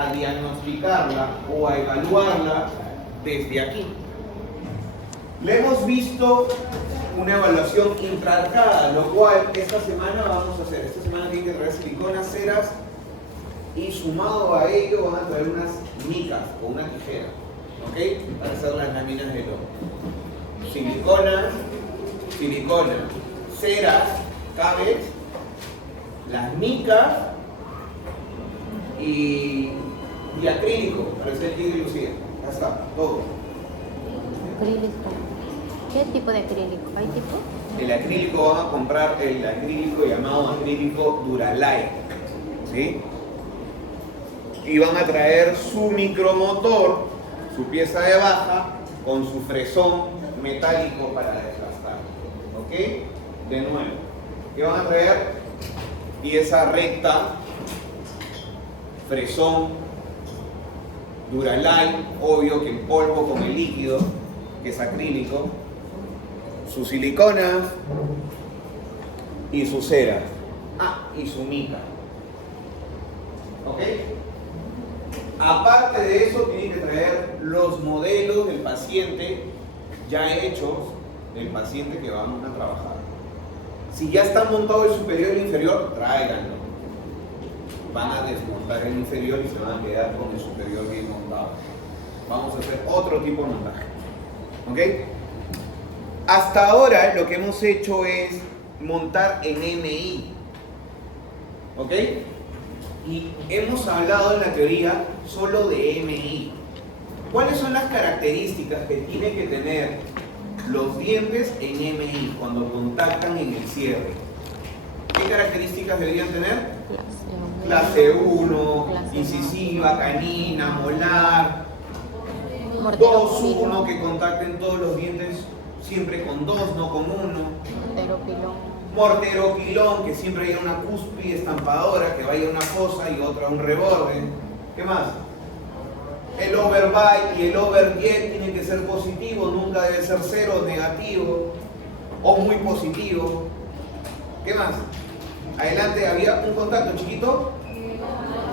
a diagnosticarla o a evaluarla desde aquí. Le hemos visto una evaluación intraarcada, lo cual esta semana vamos a hacer. Esta semana tienen que traer siliconas, ceras y sumado a ello van a traer unas micas o una tijera, ¿ok? Para hacer las láminas de lodo. Silicona, ceras, cables, las micas y acrílico para hacer tigre y lucía. Ya está, todo. Acrílico. ¿Qué tipo de acrílico? ¿Hay tipo? El acrílico, van a comprar el acrílico llamado acrílico Duralite, ¿sí? Y van a traer su micromotor, su pieza de baja, con su fresón metálico para desgastar, ¿ok? De nuevo, ¿qué van a traer? Pieza recta, fresón, Duralite, obvio que en polvo con el líquido, que es acrílico, su silicona y su cera. Y su mica. ¿Ok? Aparte de eso, tienen que traer los modelos del paciente ya hechos, del paciente que vamos a trabajar. Si ya está montado el superior y el inferior, tráiganlo. Van a desmontar el inferior y se van a quedar con el superior bien montado. Vamos a hacer otro tipo de montaje. ¿Ok? Hasta ahora lo que hemos hecho es montar en MI. ¿Ok? Y hemos hablado en la teoría solo de MI. ¿Cuáles son las características que tienen que tener los dientes en MI cuando contactan en el cierre? ¿Qué características deberían tener? Clase 1, incisiva, canina, molar. 2-1, que contacten todos los dientes siempre con 2, no con 1. Mortero-pilón, que siempre haya una cúspide estampadora, que vaya una fosa y otra un reborde. ¿Qué más? El overbite y el overjet tienen que ser positivos, nunca debe ser 0, negativo o muy positivo. ¿Qué más? Adelante había un contacto chiquito.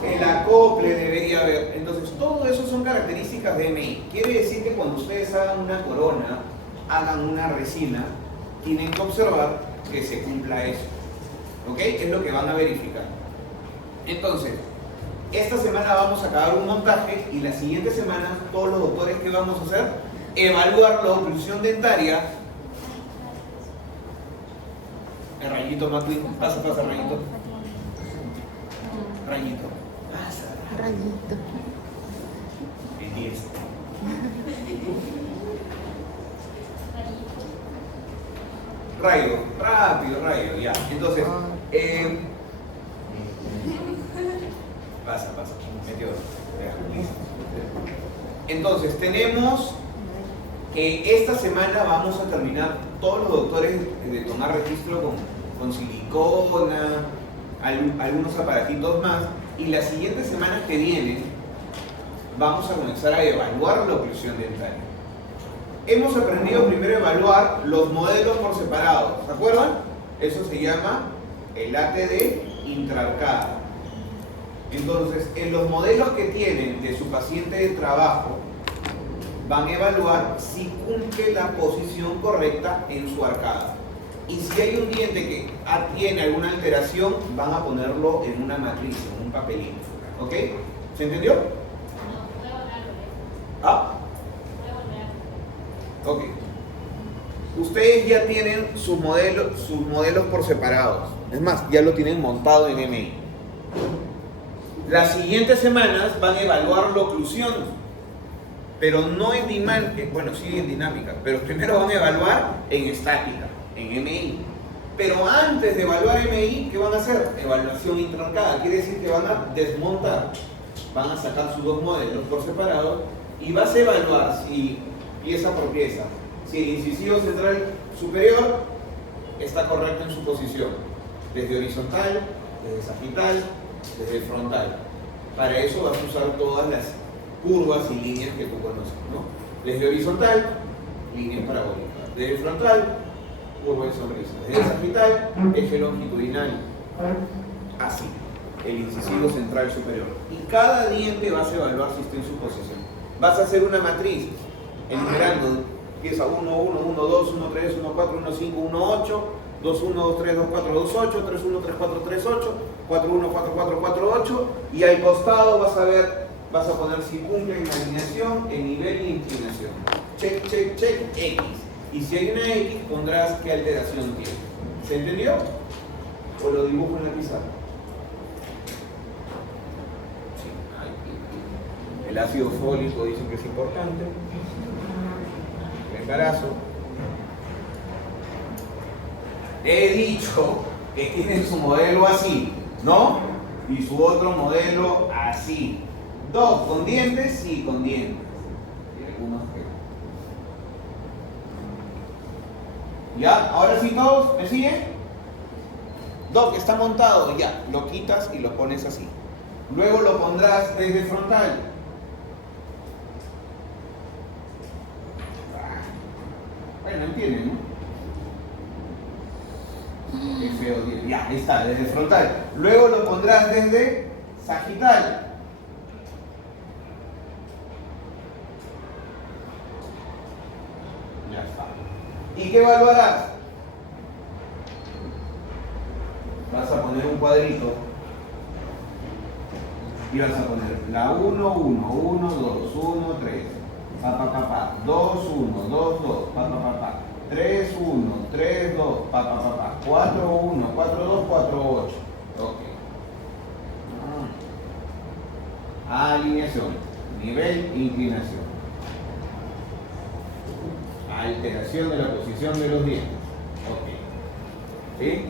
El acople debería haber. Entonces, todo eso son características de MI. Quiere decir que cuando ustedes hagan una corona, hagan una resina, tienen que observar que se cumpla eso. ¿Ok? Es lo que van a verificar. Entonces, esta semana vamos a acabar un montaje y la siguiente semana, todos los doctores, ¿qué vamos a hacer? Evaluar la oclusión dentaria. El rayito, Matuín. Pasa, rayito. Rayito. Pasa. Rayito. El 10. Rayo, rápido, rayo, ya. Entonces, pasa, meteoro. Ya, listo. Entonces, tenemos que esta semana vamos a terminar todos los doctores de tomar registro con silicona, algunos aparatitos más, y las siguientes semanas que vienen vamos a comenzar a evaluar la oclusión dentaria. Hemos aprendido primero a evaluar los modelos por separado, ¿se acuerdan? Eso se llama el ATD intraarcada. Entonces, en los modelos que tienen de su paciente de trabajo, van a evaluar si cumple la posición correcta en su arcada. Y si hay un diente que tiene alguna alteración, van a ponerlo en una matriz, en un papelito. ¿Ok? ¿Se entendió? ¿Ah? Ok. Ustedes ya tienen sus modelos por separados. Es más, ya lo tienen montado en MI. Las siguientes semanas van a evaluar la oclusión, pero no en dinámica, bueno, sí en dinámica, pero primero van a evaluar en estática, en MI. Pero antes de evaluar MI, ¿qué van a hacer? Evaluación intraarcada. Quiere decir que van a desmontar, van a sacar sus dos modelos por separado y vas a evaluar si pieza por pieza, si el incisivo central superior está correcto en su posición, desde horizontal, desde sagital, desde el frontal. Para eso vas a usar todas las curvas y líneas que tú conoces, ¿no? Desde horizontal, línea parabólica. Desde el frontal, curva de sonrisa. Desde el sagital, eje longitudinal. Así. el incisivo central superior. Y cada diente vas a evaluar si está en su posición. Vas a hacer una matriz, enumerando, empieza 1, 1, 1, 2, 1, 3, 1, 4, 1, 5, 1, 8, 2, 1, 2, 3, 2, 4, 2, 8, 3, 1, 3, 4, 3, 8, 4, 1, 4, 4, 4, 8, y al costado vas a ver, vas a poner si cumple en alineación, en nivel y inclinación. Check, check, check, X. Y si hay una X, pondrás qué alteración tiene. ¿Se entendió? O lo dibujo en la pizarra. Sí. El ácido fólico dicen que es importante. El embarazo. He dicho que tienen su modelo así, ¿no? Y su otro modelo así. Dos con dientes, sí, con dientes. Y algunos que no. ¿Ya? Ahora sí todos, ¿me siguen? Doc, está montado, ya, lo quitas y lo pones así. Luego lo pondrás desde frontal. Bueno, entienden, ¿no? Qué feo, ya, ahí está, desde frontal. Luego lo pondrás desde sagital. Ya está. ¿Y qué evaluarás? Vas a poner un cuadrito y vas a poner la 1, 1, 1, 2, 1, 3, pa, pa, pa, pa, 2, 1, 2, 2, pa, pa, pa, pa, 3, 1, 3, 2, pa, pa, pa, pa, 4, 1, 4, 2, 4, 8. Ok. Alineación, nivel, inclinación. Alteración de la posición de los dientes. Ok. ¿Sí?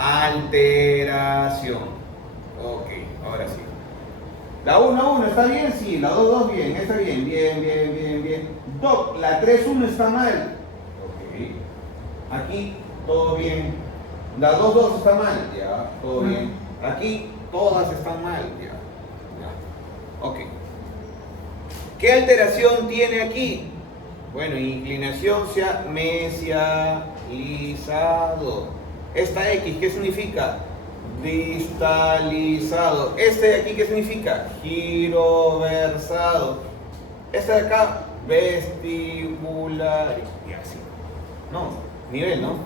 Alteración. Ok, ahora sí. La 1, 1 está bien, sí. La 2, 2 bien, está bien, bien, bien, bien, bien. Doc, la 3, 1 está mal. Ok. Aquí, todo bien. La 2, 2 está mal. Ya, todo bien. Aquí, todas están mal. Ya. Ya. Ok. ¿Qué alteración tiene aquí? Bueno, inclinación se ha mesializado. Esta X, ¿qué significa? Distalizado. Este de aquí, ¿qué significa? Giroversado. Este de acá, vestibular. Y así. No, nivel, ¿no?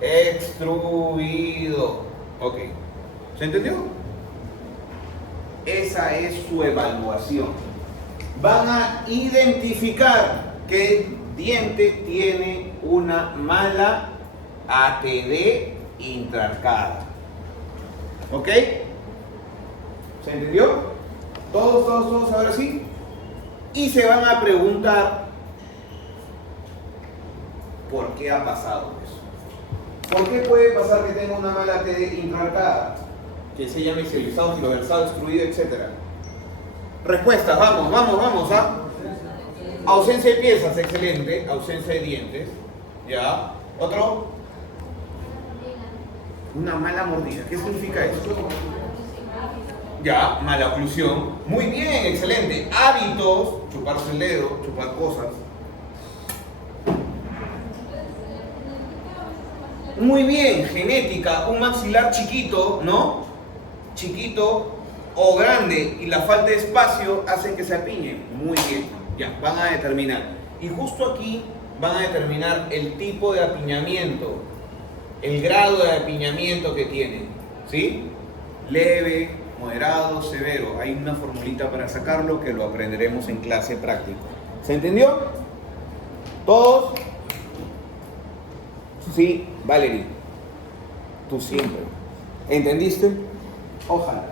Extruido. Ok. ¿Se entendió? Esa es su evaluación. Van a identificar qué diente tiene una mala ATD intrarcada. ¿Ok? ¿Se entendió? Todos, ahora sí. Y se van a preguntar ¿por qué ha pasado eso? ¿Por qué puede pasar que tenga una mala ATD intrarcada? Que se llame mesializado, giroversado, extruido, etc. Respuestas, vamos, ¿ah? Ausencia de piezas, excelente. Ausencia de dientes. ¿Ya? ¿Otro? Una mala mordida. ¿Qué significa eso? Ya, mala oclusión. Muy bien, excelente. Hábitos, chuparse el dedo, chupar cosas. Muy bien, genética, un maxilar chiquito, ¿no? Chiquito o grande y la falta de espacio hacen que se apiñen. Muy bien, ya, van a determinar. Y justo aquí van a determinar el tipo de apiñamiento, el grado de apiñamiento que tienen, ¿sí? Leve, moderado, severo. Hay una formulita para sacarlo que lo aprenderemos en clase práctica. ¿Se entendió? ¿Todos? Sí, Valerie. Tú siempre. ¿Entendiste? Ojalá.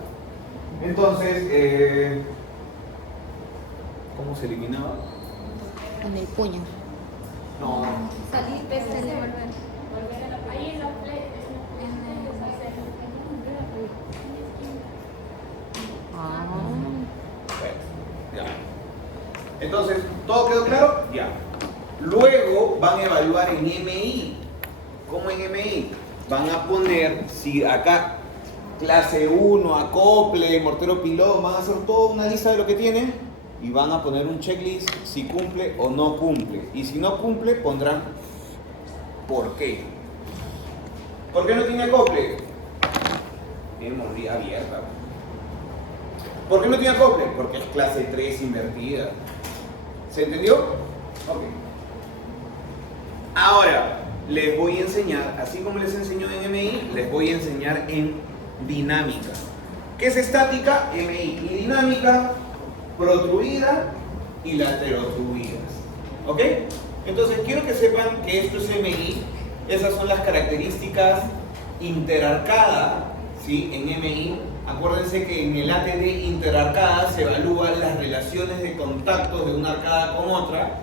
Entonces, ¿cómo se eliminaba? Con el puño. No. Salir, pesar, volver. Ahí en la play. Bueno, ya. Entonces, ¿todo quedó claro? Ya. Luego van a evaluar en MI. ¿Cómo en MI? Van a poner, si acá clase 1, acople, mortero pilón, van a hacer toda una lista de lo que tienen y van a poner un checklist si cumple o no cumple. Y si no cumple, pondrán por qué. ¿Por qué no tiene acople? Tiene mordida abierta. ¿Por qué no tiene acople? Porque es clase 3 invertida. ¿Se entendió? Ok. Ahora, les voy a enseñar, así como les enseñó en MI, les voy a enseñar en dinámica. ¿Qué es estática? MI. Y dinámica, protruida y laterotruidas. ¿Ok? Entonces, quiero que sepan que esto es MI. Esas son las características interarcada, ¿sí? En MI. Acuérdense que en el ATD interarcada se evalúan las relaciones de contacto de una arcada con otra.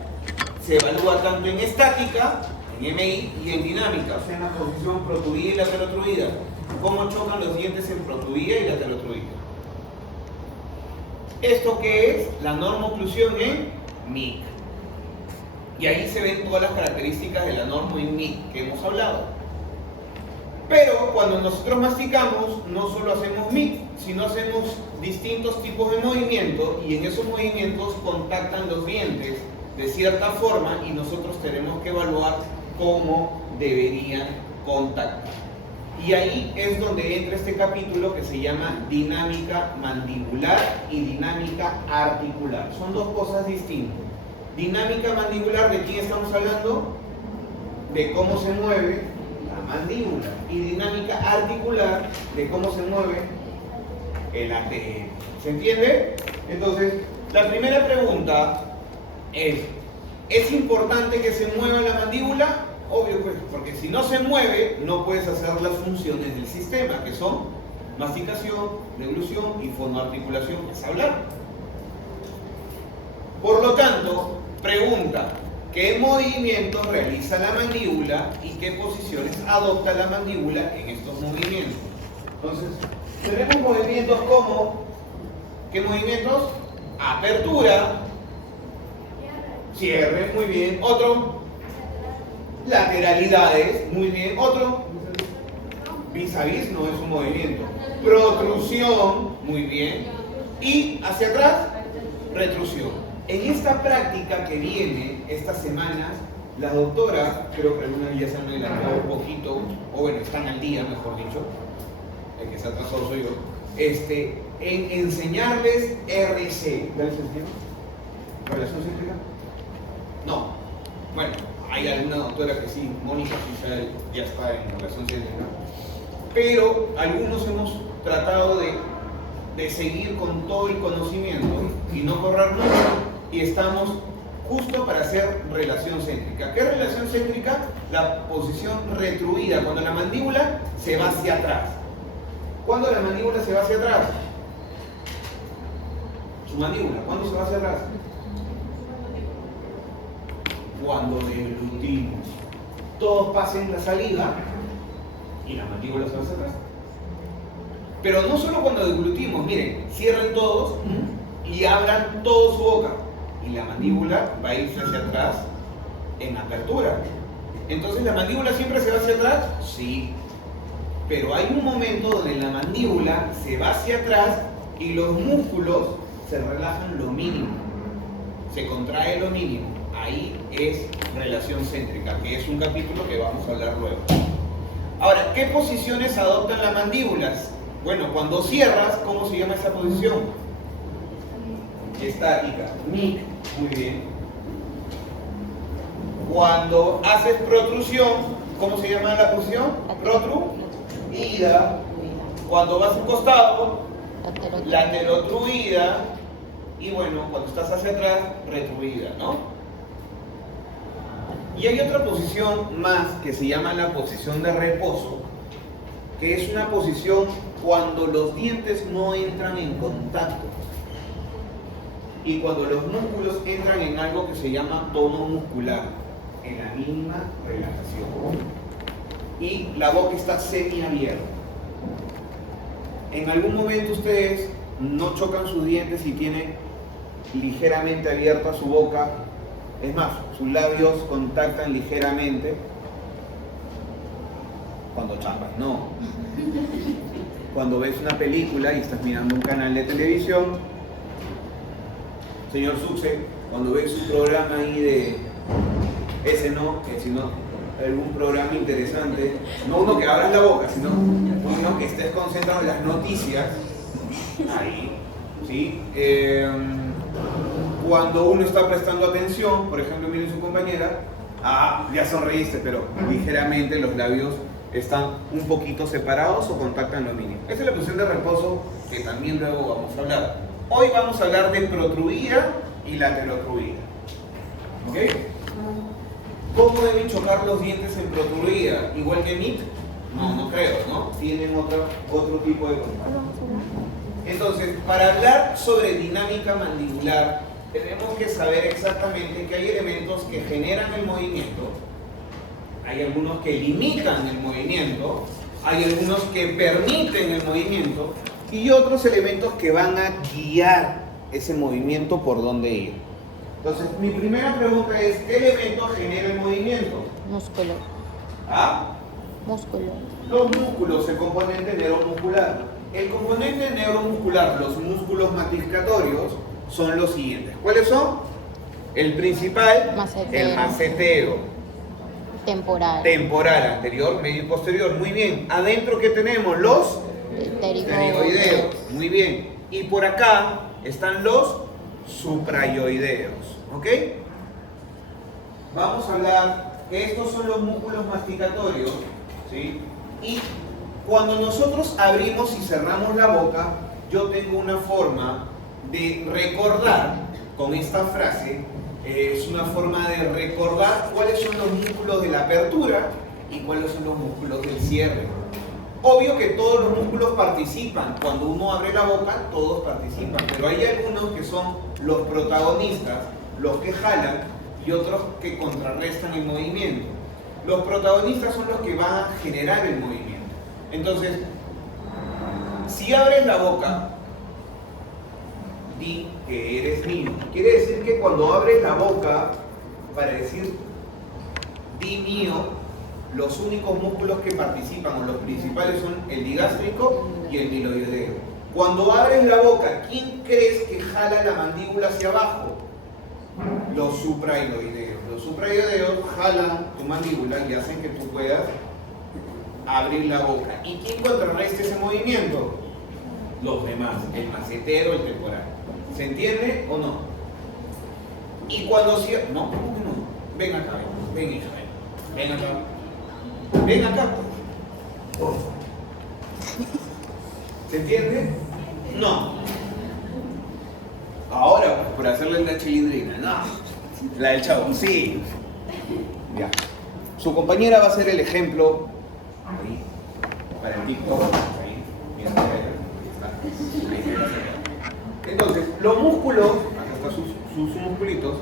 Se evalúa tanto en estática, en MI, y en dinámica, o sea, en la posición protruida y laterotruida. Cómo chocan los dientes en protruida y laterotruida. ¿Esto qué es? La norma oclusión en MIC. Y ahí se ven todas las características de la norma en MIC que hemos hablado. Pero cuando nosotros masticamos, no solo hacemos MIC, sino hacemos distintos tipos de movimientos, y en esos movimientos contactan los dientes de cierta forma y nosotros tenemos que evaluar cómo deberían contactar. Y ahí es donde entra este capítulo que se llama dinámica mandibular y dinámica articular. Son dos cosas distintas. Dinámica mandibular, ¿de quién estamos hablando? De cómo se mueve la mandíbula. Y dinámica articular, de cómo se mueve el ATM. ¿Se entiende? Entonces, la primera pregunta ¿es importante que se mueva la mandíbula? Obvio, pues, porque si no se mueve, no puedes hacer las funciones del sistema, que son masticación, deglución y fonoarticulación, que es hablar. Por lo tanto, pregunta, ¿qué movimientos realiza la mandíbula y qué posiciones adopta la mandíbula en estos movimientos? Entonces, tenemos movimientos como, ¿qué movimientos? Apertura, cierre, muy bien. Otro, lateralidades, muy bien. Otro, vis a vis, no es un movimiento. Protrusión, muy bien. Y hacia atrás, retrusión. En esta práctica que viene estas semanas, las doctoras, creo que algunas ya se han adelantado un poquito, o bueno, están al día, mejor dicho, el que se ha atrasado soy yo, en enseñarles RC. ¿Cuál es el tiempo? ¿Relación céntrica? No. Bueno, hay alguna doctora que sí, Mónica quizá ya está en relación céntrica, pero algunos hemos tratado de seguir con todo el conocimiento y no correr mucho, y estamos justo para hacer relación céntrica. ¿Qué es relación céntrica? La posición retruida, cuando la mandíbula se va hacia atrás. ¿Cuándo la mandíbula se va hacia atrás? Su mandíbula, ¿cuándo se va hacia atrás? Cuando deglutimos. Todos pasen la saliva y la mandíbula se va hacia atrás. Pero no solo cuando deglutimos, miren, cierren todos y abran toda su boca. Y la mandíbula va a irse hacia atrás en apertura. Entonces, ¿la mandíbula siempre se va hacia atrás? Sí. Pero hay un momento donde la mandíbula se va hacia atrás y los músculos se relajan lo mínimo. Se contrae lo mínimo. Ahí es relación céntrica, que es un capítulo que vamos a hablar luego. Ahora, ¿qué posiciones adoptan las mandíbulas? Bueno, cuando cierras, ¿cómo se llama esa posición? Estática. MIC. Muy bien. Cuando haces protrusión, ¿cómo se llama la posición? Protruida. Cuando vas a un costado, laterotruida. Y bueno, cuando estás hacia atrás, retruida, ¿no? Y hay otra posición más que se llama la posición de reposo, que es una posición cuando los dientes no entran en contacto y cuando los músculos entran en algo que se llama tono muscular, en la mínima relajación, y la boca está semiabierta. En algún momento ustedes no chocan sus dientes y tienen ligeramente abierta su boca, es más, sus labios contactan ligeramente cuando chapas, no. Cuando ves una película y estás mirando un canal de televisión, señor Succe, cuando ves un programa ahí de ese no, que si no, algún programa interesante, no uno que abras la boca, sino uno que estés concentrado en las noticias, ahí, ¿sí? Cuando uno está prestando atención, por ejemplo, miren su compañera, ya sonreíste, pero ligeramente los labios están un poquito separados o contactan lo mínimo. Esa es la posición de reposo que también luego vamos a hablar. Hoy vamos a hablar de protruida y laterotruida. ¿Ok? ¿Cómo deben chocar los dientes en protruida? ¿Igual que MIT? No creo, ¿no? Tienen otro tipo de... Entonces, para hablar sobre dinámica mandibular, tenemos que saber exactamente que hay elementos que generan el movimiento, hay algunos que limitan el movimiento, hay algunos que permiten el movimiento y otros elementos que van a guiar ese movimiento por dónde ir. Entonces, mi primera pregunta es, ¿qué elemento genera el movimiento? Músculo. ¿Ah? Músculo. Los músculos, el componente neuromuscular. El componente neuromuscular, los músculos masticatorios, son los siguientes. ¿Cuáles son? El principal, Macetero. el macetero. Temporal. Temporal, anterior, medio y posterior. Muy bien. Adentro, ¿qué tenemos? Los pterigoideos. Muy bien. Y por acá están los suprayoideos. ¿Ok? Vamos a hablar que estos son los músculos masticatorios, ¿sí? Y cuando nosotros abrimos y cerramos la boca, yo tengo una forma de recordar con esta frase. Es una forma de recordar cuáles son los músculos de la apertura y cuáles son los músculos del cierre. Obvio que todos los músculos participan. Cuando uno abre la boca, todos participan. Pero hay algunos que son los protagonistas, los que jalan, y otros que contrarrestan el movimiento. Los protagonistas son los que van a generar el movimiento. Entonces, si abres la boca, di que eres mío. Quiere decir que cuando abres la boca para decir di mío, los únicos músculos que participan o los principales son el digástrico y el miloideo. Cuando abres la boca, ¿quién crees que jala la mandíbula hacia abajo? Los suprayoideos. Los suprayoideos jalan tu mandíbula y hacen que tú puedas abrir la boca. ¿Y quién contrarresta ese movimiento? Los demás, el macetero, el temporal. ¿Se entiende o no? Y cuando cierra... No. Ven acá, ven hija, ven acá. Ven acá. ¿Se entiende? No. Ahora, pues, por hacerle la chilindrina, no. La del chavo, sí. Ya. Su compañera va a ser el ejemplo ahí, para el TikTok. Ahí, mira, ahí está. Entonces, los músculos, acá están sus musculitos,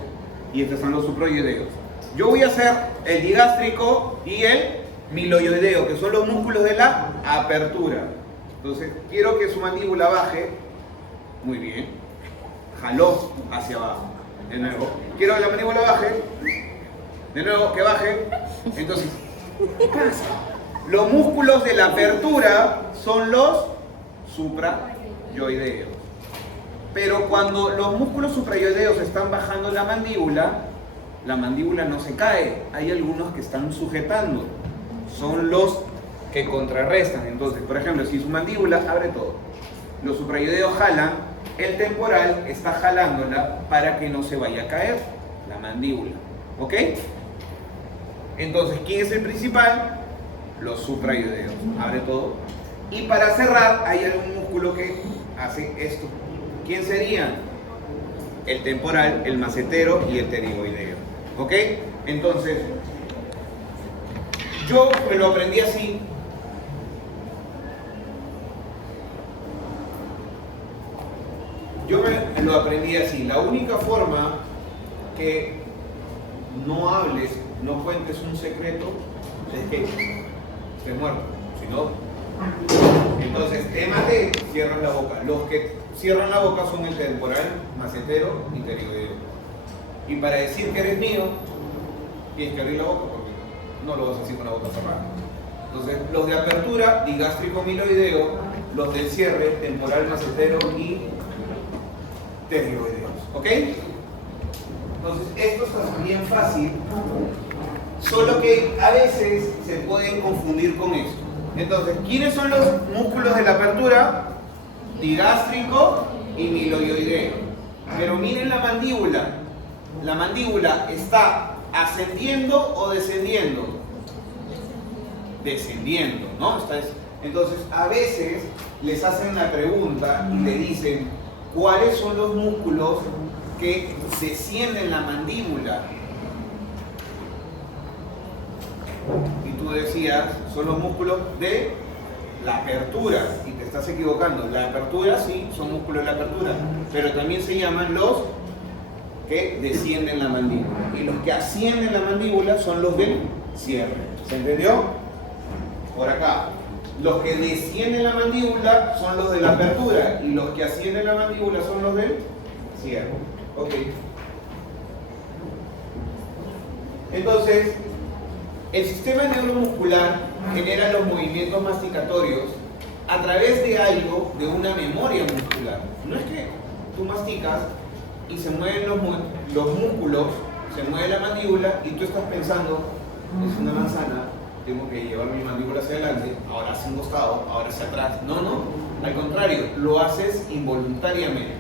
y estos son los suprayoideos. Yo voy a hacer el digástrico y el miloideo, que son los músculos de la apertura. Entonces, quiero que su mandíbula baje. Muy bien. Jaló hacia abajo. De nuevo. Quiero que la mandíbula baje. De nuevo, que baje. Entonces, los músculos de la apertura son los suprayoideos. Pero cuando los músculos suprayoideos están bajando la mandíbula no se cae. Hay algunos que están sujetando. Son los que contrarrestan. Entonces, por ejemplo, si su mandíbula abre todo, los suprayoideos jalan, el temporal está jalándola para que no se vaya a caer la mandíbula. ¿Ok? Entonces, ¿quién es el principal? Los suprayoideos. Abre todo. Y para cerrar, hay algún músculo que hace esto. ¿Quién serían? El temporal, el macetero y el pterigoideo. ¿Ok? Entonces, yo me lo aprendí así. Lo aprendí así. La única forma que no hables, no cuentes un secreto, es que estés muerto. Si no, entonces, témate, cierran la boca. Los que cierran la boca son el temporal, macetero y pterigoideo. Y para decir que eres mío, tienes que abrir la boca porque no lo vas a decir con la boca cerrada. Entonces, los de apertura, digástrico, miloideo, los del cierre, temporal, macetero y pterigoideos. ¿Ok? Entonces, esto está bien fácil Solo que a veces se pueden confundir con esto. Entonces, ¿quiénes son los músculos de la apertura? Digástrico y miloioideo. Pero miren la mandíbula. La mandíbula está ascendiendo o descendiendo. Descendiendo, ¿no? Entonces, a veces les hacen la pregunta y le dicen, ¿cuáles son los músculos que descienden la mandíbula? Y tú decías, son los músculos de la apertura, y te estás equivocando. La apertura sí, son músculos de la apertura, pero también se llaman los que descienden la mandíbula. Y los que ascienden la mandíbula son los del cierre. ¿Se entendió? Por acá. Los que descienden la mandíbula son los de la apertura, y los que ascienden la mandíbula son los del cierre. Ok. Entonces, el sistema neuromuscular genera los movimientos masticatorios a través de algo, de una memoria muscular. No es que tú masticas y se mueven los músculos, se mueve la mandíbula y tú estás pensando, es una manzana, tengo que llevar mi mandíbula hacia adelante, ahora hacia un costado, ahora hacia atrás. No, no, al contrario, lo haces involuntariamente.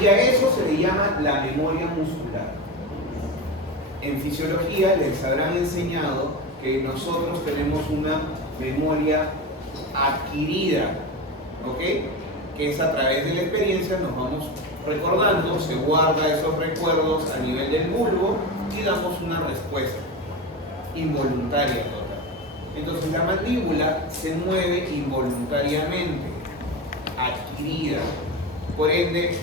Y a eso se le llama la memoria muscular. En fisiología les habrán enseñado que nosotros tenemos una memoria adquirida, ¿ok? Que es a través de la experiencia, nos vamos recordando, se guarda esos recuerdos a nivel del bulbo y damos una respuesta involuntaria total. Entonces la mandíbula se mueve involuntariamente, adquirida. Por ende,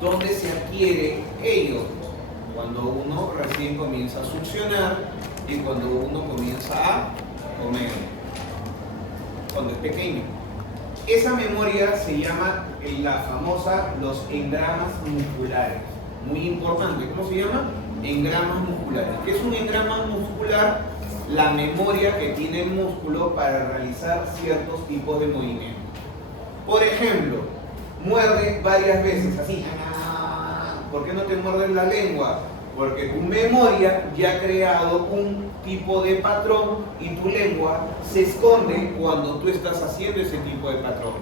¿dónde se adquiere ello? Cuando uno recién comienza a succionar y cuando uno comienza a comer, cuando es pequeño. Esa memoria se llama los engramas musculares. Muy importante, ¿cómo se llama? Engramas musculares. ¿Qué es un engrama muscular? La memoria que tiene el músculo para realizar ciertos tipos de movimientos. Por ejemplo, muerde varias veces, así. ¿Por qué no te muerdes la lengua? Porque tu memoria ya ha creado un tipo de patrón y tu lengua se esconde cuando tú estás haciendo ese tipo de patrón.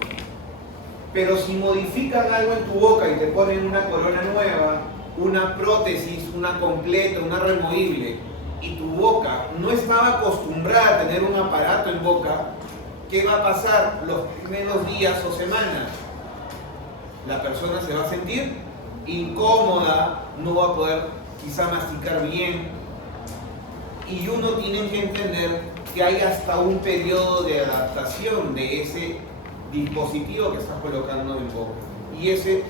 Pero si modifican algo en tu boca y te ponen una corona nueva, una prótesis, una completa, una removible, y tu boca no estaba acostumbrada a tener un aparato en boca, ¿qué va a pasar los primeros días o semanas? La persona se va a sentir incómoda, no va a poder quizá masticar bien, y uno tiene que entender que hay hasta un periodo de adaptación de ese dispositivo que estás colocando en boca, y ese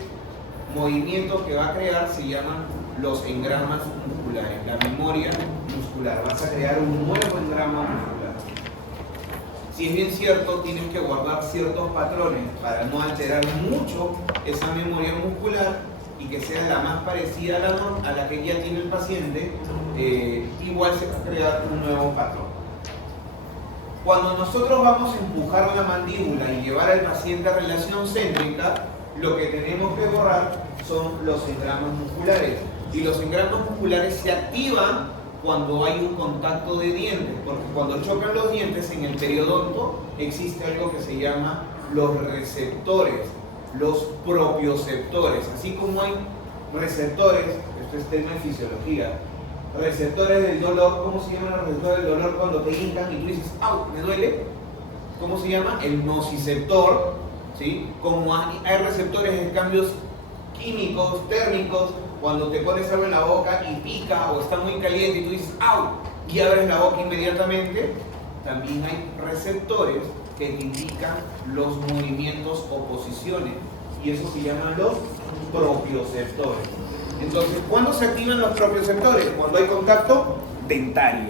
movimiento que va a crear se llaman los engramas musculares, la memoria muscular. Vas a crear un nuevo engrama muscular. Si es bien cierto, tienes que guardar ciertos patrones para no alterar mucho esa memoria muscular y que sea la más parecida a la que ya tiene el paciente, igual se va a crear un nuevo patrón. Cuando nosotros vamos a empujar la mandíbula y llevar al paciente a relación céntrica, lo que tenemos que borrar son los engramas musculares. Y los engramas musculares se activan cuando hay un contacto de dientes, porque cuando chocan los dientes en el periodonto existe algo que se llama los receptores, los propioceptores. Así como hay receptores, esto es tema de fisiología, receptores del dolor. ¿Cómo se llaman los receptores del dolor cuando te hincan y tú dices, ¡au! ¿Me duele? ¿Cómo se llama? El nociceptor, ¿sí? Como hay receptores de cambios químicos, térmicos, cuando te pones algo en la boca y pica o está muy caliente y tú dices ¡au! Y abres la boca inmediatamente, también hay receptores que te indican los movimientos o posiciones, y eso se llaman los propioceptores. Entonces, ¿cuándo se activan los propioceptores? Cuando hay contacto dentario.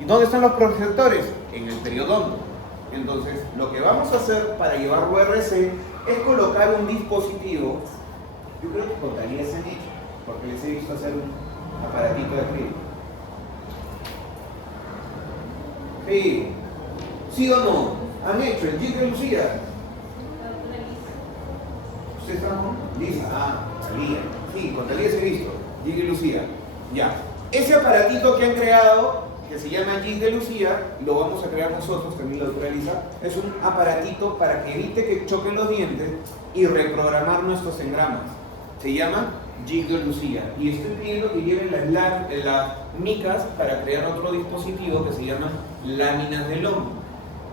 ¿Y dónde están los propioceptores? En el periodonto. Entonces, lo que vamos a hacer para llevarlo a RC es colocar un dispositivo. Yo creo que con Talía se han hecho, porque les he visto hacer un aparatito de acrílico. Sí. ¿Sí o no? ¿Han hecho el Jig de Lucía? ¿Ustedes están con Lisa? Ah, Talía. Sí, con Talía se ha visto. Jig de Lucía. Ya. ese aparatito que han creado, que se llama Jig de Lucía, lo vamos a crear nosotros, también la doctora Elisa. Es un aparatito para que evite que choquen los dientes y reprogramar nuestros engramas. Se llama Jig de Lucía. Y estoy pidiendo que lleven las micas para crear otro dispositivo que se llama láminas de Long.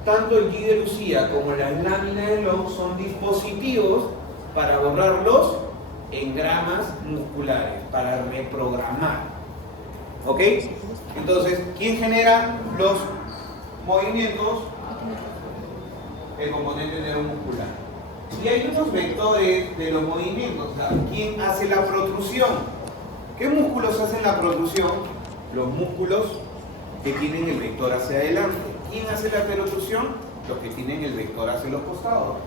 Tanto el Jig de Lucía como las láminas de Long son dispositivos para borrar los engramas musculares, para reprogramar. ¿Ok? Entonces, ¿quién genera los movimientos? El componente neuromuscular. Y hay unos vectores de los movimientos. O sea, ¿quién hace la protrusión? ¿Qué músculos hacen la protrusión? Los músculos que tienen el vector hacia adelante. ¿Quién hace la protrusión? Los que tienen el vector hacia los costados.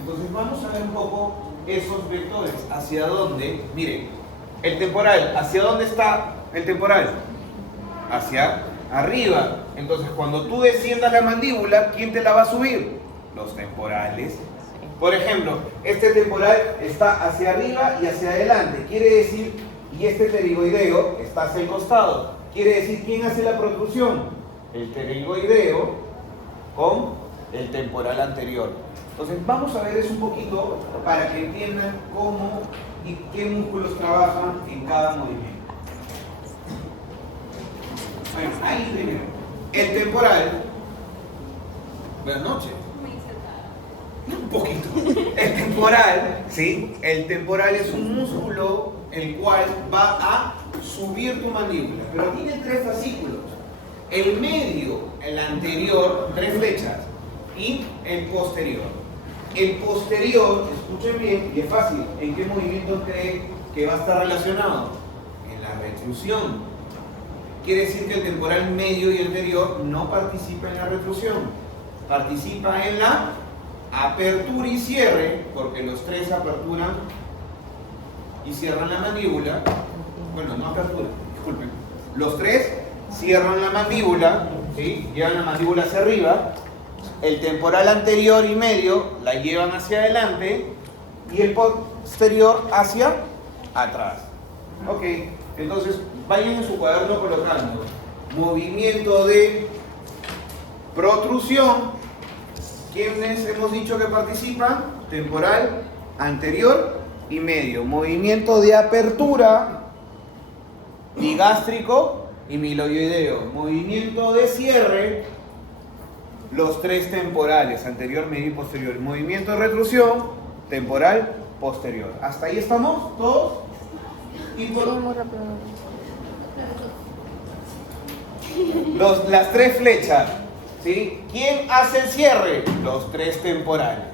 Entonces, vamos a ver un poco esos vectores. ¿Hacia dónde? Miren, el temporal. ¿Hacia dónde está el temporal? Hacia arriba. Entonces, cuando tú desciendas la mandíbula, ¿quién te la va a subir? Los temporales. Por ejemplo, este temporal está hacia arriba y hacia adelante. Quiere decir, y este pterigoideo está hacia el costado. Quiere decir, ¿quién hace la protrusión? El pterigoideo con el temporal anterior. Entonces, vamos a ver eso un poquito para que entiendan cómo y qué músculos trabajan en cada movimiento. Bueno, ahí primero. El temporal. Buenas noches. Un poquito. El temporal, ¿sí? El temporal es un músculo el cual va a subir tu mandíbula. Pero tiene 3 fascículos. El medio, el anterior, 3 flechas. Y el posterior. El posterior, escuchen bien, y es fácil. ¿En qué movimiento cree que va a estar relacionado? En la retrusión. Quiere decir que el temporal medio y anterior no participa en la retrusión. Participa en la apertura y cierre, porque los 3 aperturan y cierran la mandíbula. Bueno, no apertura, disculpen. Los 3 cierran la mandíbula, ¿sí? Llevan la mandíbula hacia arriba. El temporal anterior y medio la llevan hacia adelante y el posterior hacia atrás. Ok, entonces vayan en su cuaderno colocando movimiento de protrusión. ¿Quiénes hemos dicho que participan? Temporal, anterior y medio. Movimiento de apertura, digástrico y miloideo. Movimiento de cierre, los 3 temporales, anterior, medio y posterior. Movimiento de retrusión, temporal, posterior. ¿Hasta ahí estamos? ¿Todos? Y por... Muy rápido. Las 3 flechas, ¿sí? ¿Quién hace el cierre? Los 3 temporales.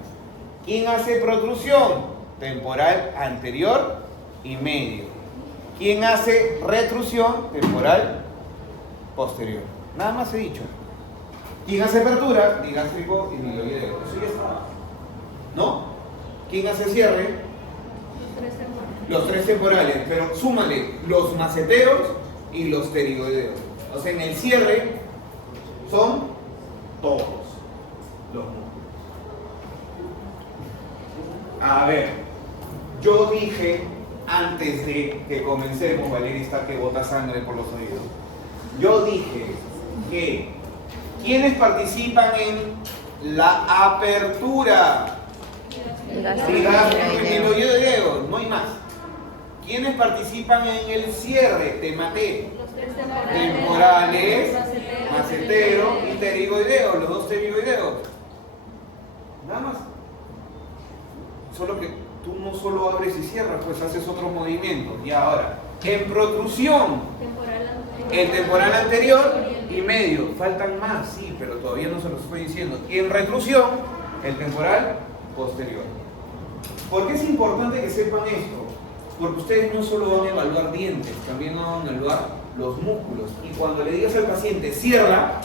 ¿Quién hace protrusión? Temporal anterior y medio. ¿Quién hace retrusión? Temporal posterior. Nada más he dicho. ¿Quién hace apertura? Digástrico y miloideo. Eso ya está. ¿No? ¿Quién hace cierre? Los 3 temporales. Pero súmale los maceteros y los pterigoideos. O sea, en el cierre son todos los músculos. A ver, yo dije antes de que comencemos, Valeria está que bota sangre por los oídos. Yo dije que ¿quiénes participan en la apertura? Digástrico y miloideo, no hay más. ¿Quiénes participan en el cierre? Te maté. Temporales, macetero y pterigoideo, los 2 pterigoideos. Nada más. Solo que tú no solo abres y cierras, pues haces otros movimientos. Y ahora, en protrusión, el temporal anterior y medio. Faltan más, sí, pero todavía no se los estoy diciendo. Y en retrusión, el temporal posterior. ¿Por qué es importante que sepan esto? Porque ustedes no solo van a evaluar dientes, también van a evaluar los músculos. Y cuando le digas al paciente cierra,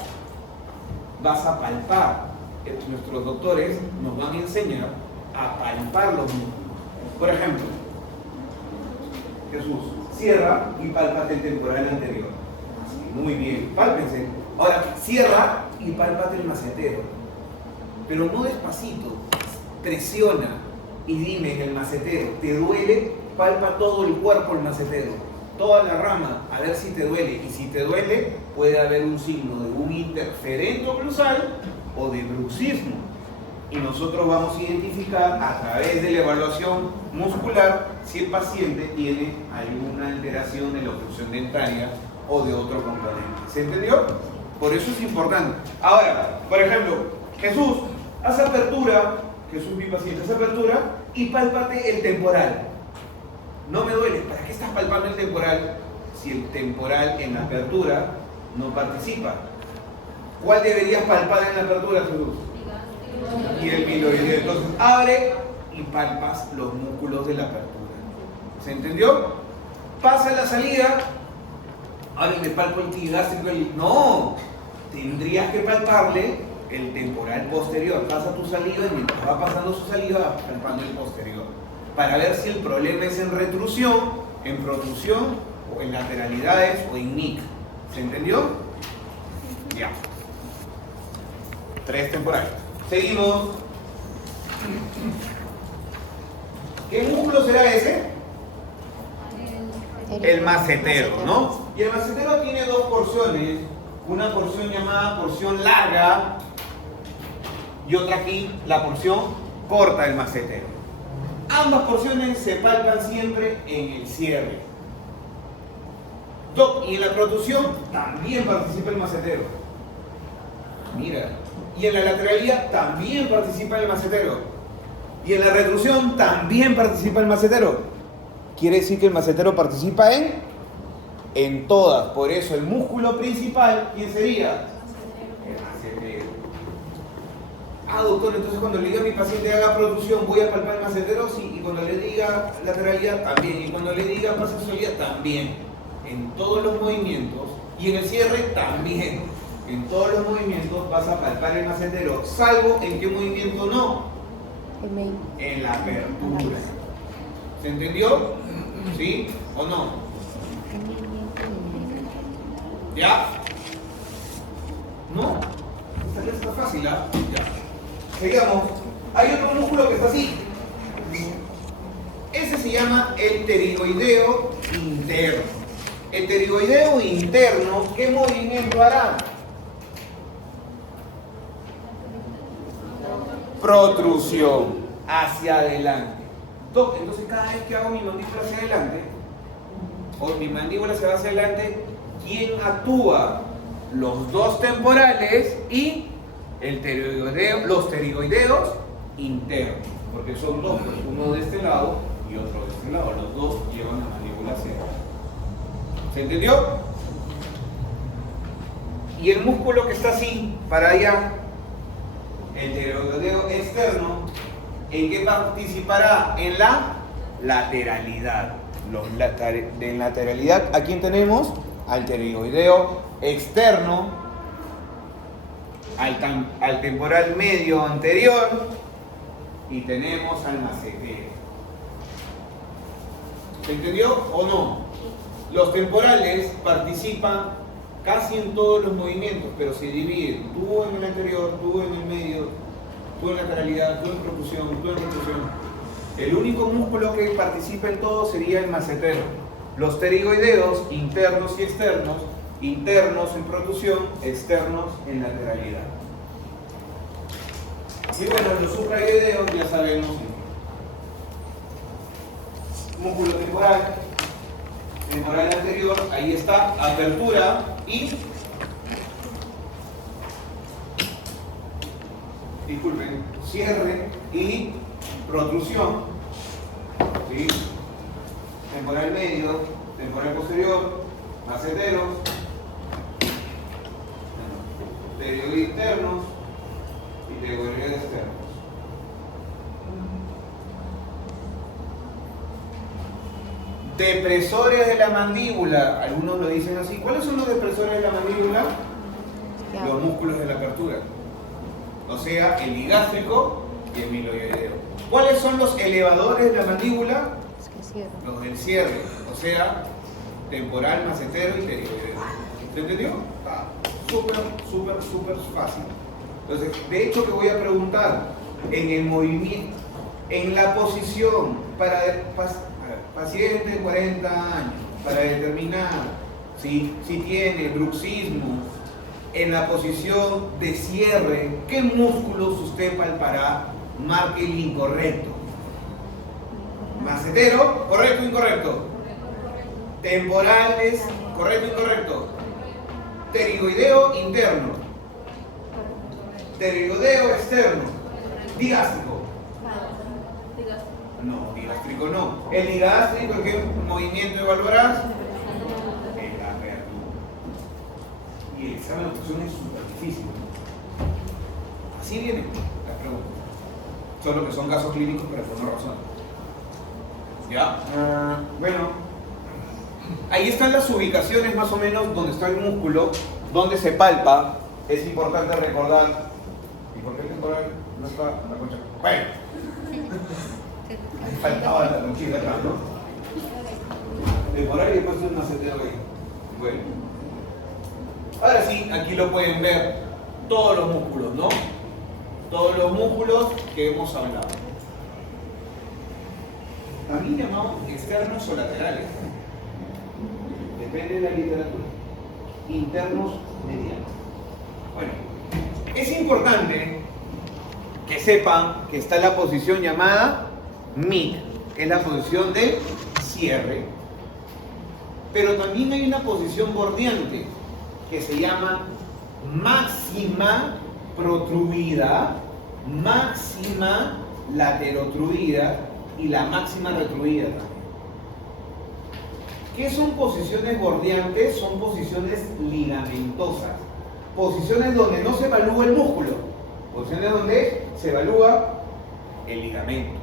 vas a palpar. Nuestros doctores nos van a enseñar a palpar los músculos. Por ejemplo, Jesús, cierra y pálpate el temporal anterior. Así, muy bien, pálpense. Ahora, cierra y pálpate el macetero. Pero no despacito, presiona y dime en el macetero, ¿te duele? Palpa todo el cuerpo el macetero. toda la rama a ver si te duele. Y si te duele, puede haber un signo de un interferente oclusal o de bruxismo. Y nosotros vamos a identificar a través de la evaluación muscular si el paciente tiene alguna alteración de la oclusión dentaria o de otro componente. ¿Se entendió? Por eso es importante. Ahora, por ejemplo, Jesús, haz apertura, Jesús mi paciente, haz apertura y pálpate el temporal. No me duele. ¿Para qué estás palpando el temporal si el temporal en la apertura no participa? ¿Cuál deberías palpar en la apertura, Jesús? Y el piloideo. Entonces abre y palpas los músculos de la apertura. ¿Se entendió? Pasa la salida. Ahora me palpo el tigástrico. No, tendrías que palparle el temporal posterior. Pasa tu saliva y mientras va pasando su saliva va palpando el posterior. Para ver si el problema es en retrusión, en protrusión, o en lateralidades o en NIC. ¿Se entendió? Ya. 3 temporales. Seguimos. ¿Qué músculo será ese? El macetero, ¿no? Y el macetero tiene dos porciones. Una porción llamada porción larga y otra aquí, la porción corta del macetero. Ambas porciones se palpan siempre en el cierre. Y en la protrusión también participa el macetero. Mira. Y en la lateralidad también participa el macetero. Y en la retrusión también participa el macetero. Quiere decir que el macetero participa en todas. Por eso el músculo principal, ¿quién sería? El macetero. Ah, doctor, entonces cuando le diga a mi paciente haga protrusión, ¿voy a palpar el macetero? Sí. Y cuando le diga lateralidad, también. Y cuando le diga pasensualidad, también. En todos los movimientos. Y en el cierre, también. En todos los movimientos vas a palpar el macetero, salvo en qué movimiento no. En la apertura. ¿Se entendió? ¿Sí o no? ¿Ya? ¿No? Esta clase está fácil, ¿ah? Ya. Sigamos. Hay otro músculo que está así. Ese se llama el pterigoideo interno. El pterigoideo interno, ¿qué movimiento hará? Protrusión hacia adelante. Entonces cada vez que hago mi mandíbula hacia adelante o mi mandíbula se va hacia adelante, ¿quién actúa? Los dos temporales y los pterigoideos internos, porque son dos, uno de este lado y otro de este lado. Los dos llevan la mandíbula hacia adelante. ¿Se entendió? Y el músculo que está así para allá, el pterigoideo externo, ¿en qué participará? En la lateralidad. En lateralidad, ¿a quién tenemos? Al pterigoideo externo, al temporal medio anterior y tenemos al macetero. ¿Se entendió o no? Los temporales participan casi en todos los movimientos, pero se dividen. Tú en el anterior, tú en el medio, tú en lateralidad, tú en protrusión, tú en retrusión. El único músculo que participa en todo sería el macetero. Los pterigoideos internos y externos, internos en protrusión, externos en lateralidad. Y bueno, los suprayoideos ya sabemos. Músculo temporal, temporal anterior, ahí está, apertura y disculpen, cierre y protrusión, ¿sí? Temporal medio, temporal posterior, maceteros, pterigoideos internos y pterigoideos externos. Depresores de la mandíbula, algunos lo dicen así. ¿Cuáles son los depresores de la mandíbula? Los músculos de la apertura, o sea, el digástrico y el miloideo. ¿Cuáles son los elevadores de la mandíbula? Los del cierre, o sea, temporal, macetero y pterigoideo. ¿Se entendió? Está súper fácil. Entonces, de hecho, que voy a preguntar en el movimiento, en la posición para paciente 40 años, para determinar si tiene bruxismo en la posición de cierre, ¿qué músculos usted palpará? Marque el incorrecto. Macetero, ¿correcto o incorrecto? Temporales, ¿correcto o incorrecto? Pterigoideo interno. Pterigoideo externo. Digástrico. No, digástrico no. El digástrico, ¿en qué movimiento evaluarás? En la apertura. Y el examen de obstrucción es súper difícil. Así vienen las preguntas. Solo que son casos clínicos, pero por una razón. ¿Ya? Bueno, ahí están las ubicaciones más o menos donde está el músculo, donde se palpa. Es importante recordar. ¿Y por qué temporal no está la concha? Bueno, ahí faltaba la conchita acá, ¿no? Temporal y después un macetero ahí. Bueno, ahora sí, aquí lo pueden ver todos los músculos, ¿no? Todos los músculos que hemos hablado. También llamados externos o laterales. Depende de la literatura. Internos, medianos. Bueno, es importante que sepan que está la posición llamada mid, que es la posición de cierre. Pero también hay una posición bordeante que se llama máxima protruida, máxima laterotruida y la máxima retruida también. ¿Qué son posiciones bordeantes? Son posiciones ligamentosas. Posiciones donde no se evalúa el músculo. Posiciones donde se evalúa el ligamento.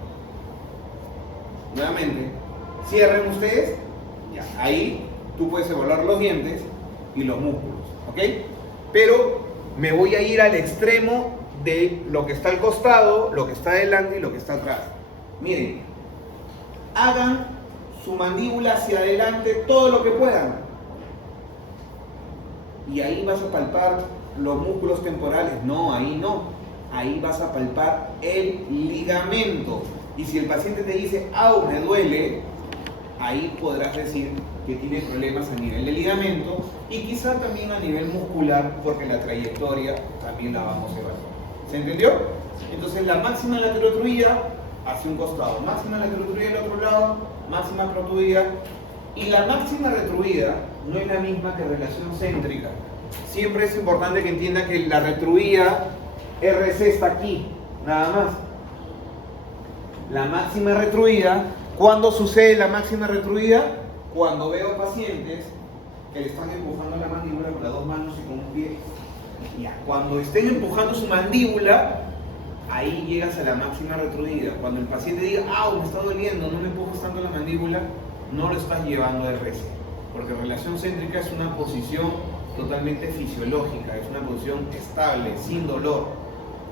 Nuevamente, cierren ustedes. Ya, ahí tú puedes evaluar los dientes y los músculos. ¿Ok? Pero me voy a ir al extremo de lo que está al costado, lo que está adelante y lo que está atrás. Miren, hagan su mandíbula hacia adelante todo lo que puedan. Y ahí vas a palpar los músculos temporales. No, ahí no. Ahí vas a palpar el ligamento. Y si el paciente te dice, ¡au, me duele!, ahí podrás decir que tiene problemas a nivel de ligamento y quizá también a nivel muscular, porque la trayectoria también la vamos a evaluar. ¿Se entendió? Entonces la máxima laterotruida hacia un costado, máxima laterotruida al otro lado, máxima protruida, y la máxima retruida no es la misma que relación céntrica. Siempre es importante que entienda que la retruida RC está aquí, nada más. La máxima retruida, ¿cuándo sucede la máxima retruida? Cuando veo pacientes que le están empujando la mandíbula con las dos manos y con un pie. Ya, cuando estén empujando su mandíbula, ahí llegas a la máxima retruida. Cuando el paciente diga, ¡ah, me está doliendo, no me empujas tanto la mandíbula!, no lo estás llevando al RC. Porque relación céntrica es una posición totalmente fisiológica, es una posición estable, sin dolor.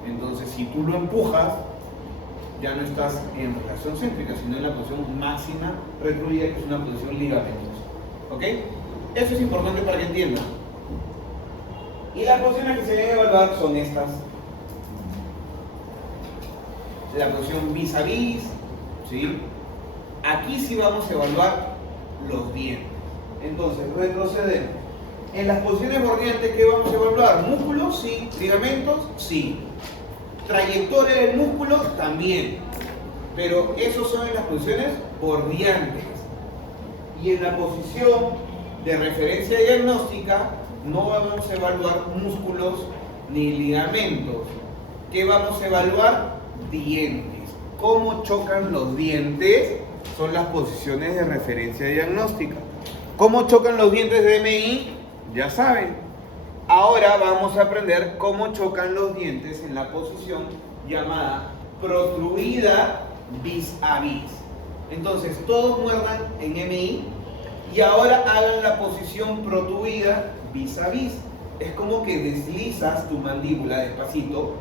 Entonces, si tú lo empujas, ya no estás en relación céntrica, sino en la posición máxima retruida, que es una posición ligamentosa. ¿Ok? Eso es importante para que entiendan. Y las posiciones que se deben evaluar son estas. La posición vis a vis, ¿sí? Aquí sí vamos a evaluar los dientes. Entonces, retrocedemos. En las posiciones bordeantes, ¿qué vamos a evaluar? ¿Músculos? Sí. ¿Ligamentos? Sí. ¿Trayectoria del músculo? También. Pero esos son en las posiciones bordeantes. Y en la posición de referencia diagnóstica no vamos a evaluar músculos ni ligamentos. ¿Qué vamos a evaluar? Dientes. ¿Cómo chocan los dientes? Son las posiciones de referencia diagnóstica. ¿Cómo chocan los dientes de MI? Ya saben. Ahora vamos a aprender cómo chocan los dientes en la posición llamada protruida vis a vis. Entonces, todos muerdan en MI y ahora hagan la posición protruida vis a vis. Es como que deslizas tu mandíbula despacito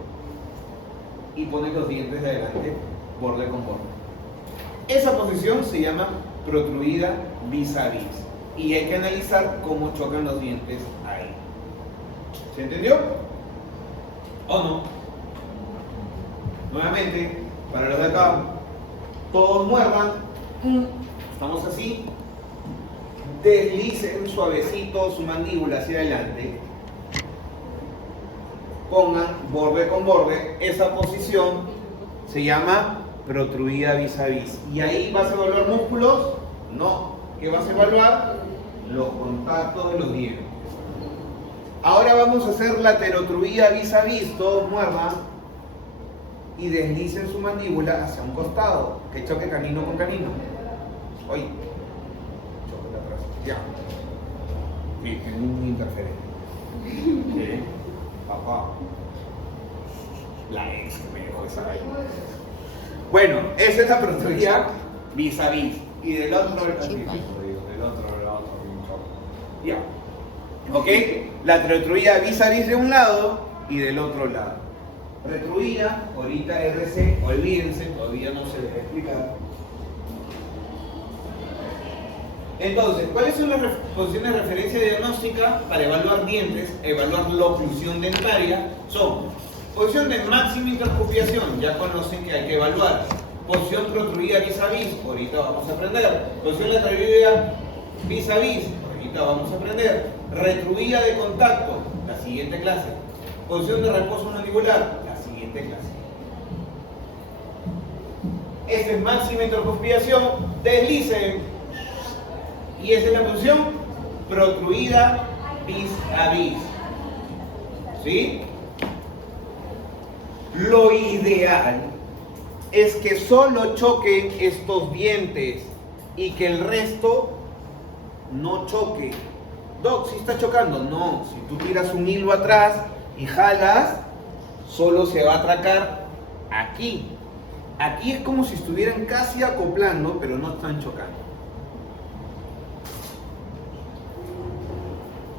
y pones los dientes de adelante, borde con borde. Esa posición se llama protruida vis a vis y hay que analizar cómo chocan los dientes ahí. ¿Se entendió? ¿O no? Nuevamente, para los de acá, todos muerdan. Estamos así. Deslicen suavecito su mandíbula hacia adelante. Pongan borde con borde. Esa posición se llama protruida vis a vis. ¿Y ahí vas a evaluar músculos? No. ¿Qué vas a evaluar? Los contactos de los dientes. Ahora vamos a hacer laterotruida vis a vis. Todos muerdan y deslicen su mandíbula hacia un costado. Que choque canino con canino. Oye, choque de atrás. Ya. Sí, tiene un interferente. ¿Qué? Papá. La ex que me dejó esa vaina. Bueno, esa es la protruida vis a vis. Y del otro, ya. ¿Ok? La retruida vis a vis de un lado y del otro lado. Retruida, ahorita RC, olvídense, todavía no se les va a explicar. Entonces, ¿cuáles son las posiciones de referencia diagnóstica para evaluar dientes, evaluar la oclusión dentaria? Son posición de máxima intercupiación, ya conocen que hay que evaluar. Posición protruida vis a vis, ahorita vamos a aprender. Posición lateral vis a vis, ahorita vamos a aprender. Retruida de contacto, la siguiente clase. Posición de reposo mandibular, la siguiente clase. Esta es máxima intercupiación, deslicen. Y esa es la posición protruida vis a vis. ¿Sí? Lo ideal es que solo choquen estos dientes y que el resto no choque. Doc, ¿sí está chocando? No, si tú tiras un hilo atrás y jalas, solo se va a atracar aquí. Aquí es como si estuvieran casi acoplando, pero no están chocando.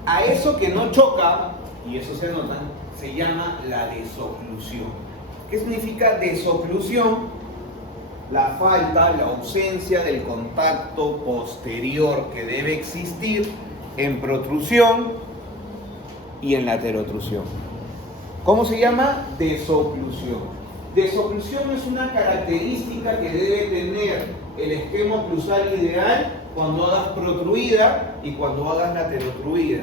A eso que no choca, y eso se nota, se llama la desoclusión. ¿Qué significa desoclusión? La falta, la ausencia del contacto posterior que debe existir en protrusión y en laterotrusión. ¿Cómo se llama? Desoclusión. Desoclusión es una característica que debe tener el esquema oclusal ideal cuando hagas protruida y cuando hagas laterotruida.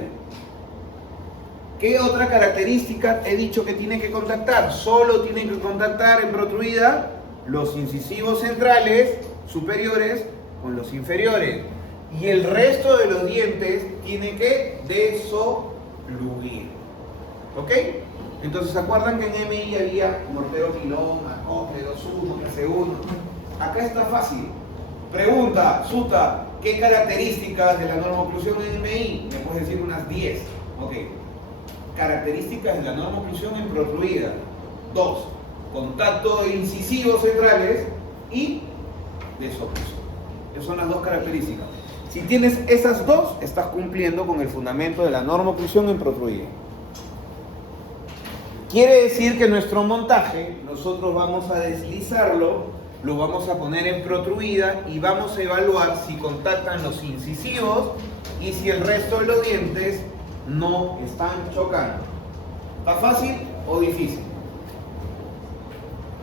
¿Qué otra característica he dicho que tiene que contactar? Solo tienen que contactar en protruida los incisivos centrales superiores con los inferiores. Y el resto de los dientes tiene que desocluir. ¿Ok? Entonces, ¿se acuerdan que en MI había mortero pilón, acople, 2-1, clase 1? Acá está fácil. Pregunta, Suta, ¿qué características de la normoclusión en MI? Me puedes decir unas 10. Ok. Características de la normoclusión en protruida. 2. Contacto de incisivos centrales y desoclusión. Esas son las dos características. Si tienes esas dos, estás cumpliendo con el fundamento de la normoclusión en protruida. Quiere decir que nuestro montaje, nosotros vamos a deslizarlo, lo vamos a poner en protruida y vamos a evaluar si contactan los incisivos y si el resto de los dientes no están chocando. ¿Está fácil o difícil?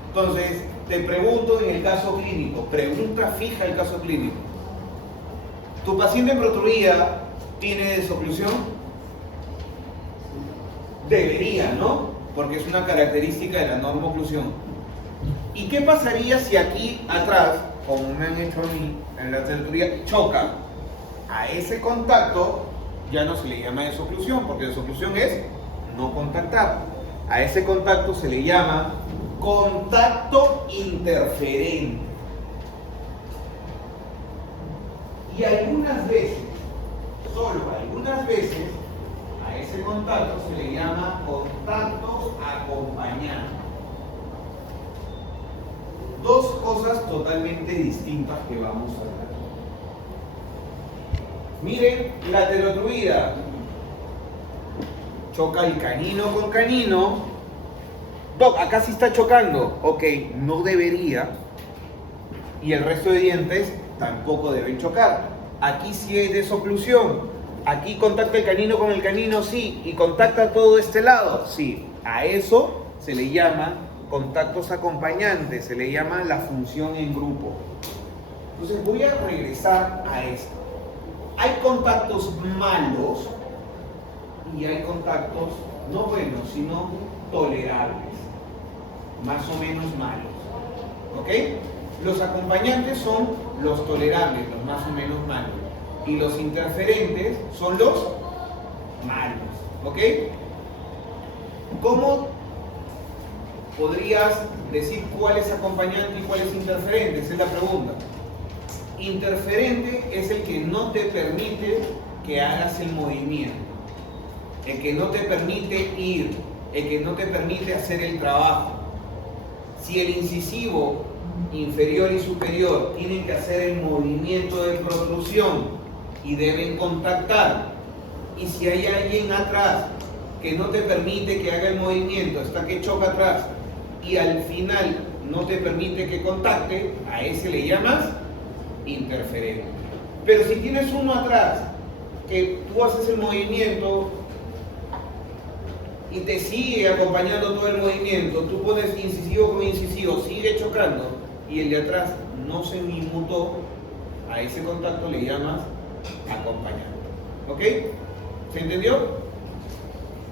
Entonces, te pregunto en el caso clínico, pregunta fija el caso clínico. ¿Tu paciente en protruida tiene desoclusión? Debería, ¿no? Porque es una característica de la normoclusión. ¿Y qué pasaría si aquí atrás, como me han hecho a mí en la tertulia, choca? A ese contacto ya no se le llama desoclusión, porque desoclusión es no contactar. A ese contacto se le llama contacto interferente. Y algunas veces, solo algunas veces, a ese contacto se le llama contacto acompañante. Dos cosas totalmente distintas que vamos a ver. Miren, laterotruida. Choca el canino con canino. Doc, acá sí está chocando. Ok, no debería. Y el resto de dientes tampoco deben chocar. Aquí sí hay desoclusión. Aquí contacta el canino con el canino, sí. Y contacta todo este lado, sí. A eso se le llama contactos acompañantes. Se le llama la función en grupo. Entonces voy a regresar a esto. hay contactos malos y hay contactos no buenos, sino tolerables, más o menos malos. ¿Ok? Los acompañantes son los tolerables, los más o menos malos. Y los interferentes son los malos. ¿Ok? ¿Cómo podrías decir cuál es acompañante y cuál es interferente? Esa es la pregunta. Interferente es el que no te permite que hagas el movimiento, el que no te permite ir, el que no te permite hacer el trabajo. Si el incisivo inferior y superior tienen que hacer el movimiento de protrusión y deben contactar, y si hay alguien atrás que no te permite que haga el movimiento, hasta que choca atrás, y al final no te permite que contacte, a ese le llamas interferente. Pero si tienes uno atrás, que tú haces el movimiento y te sigue acompañando todo el movimiento, tú pones incisivo con incisivo, sigue chocando, y el de atrás no se inmutó, a ese contacto le llamas acompañante. ¿Ok? ¿Se entendió?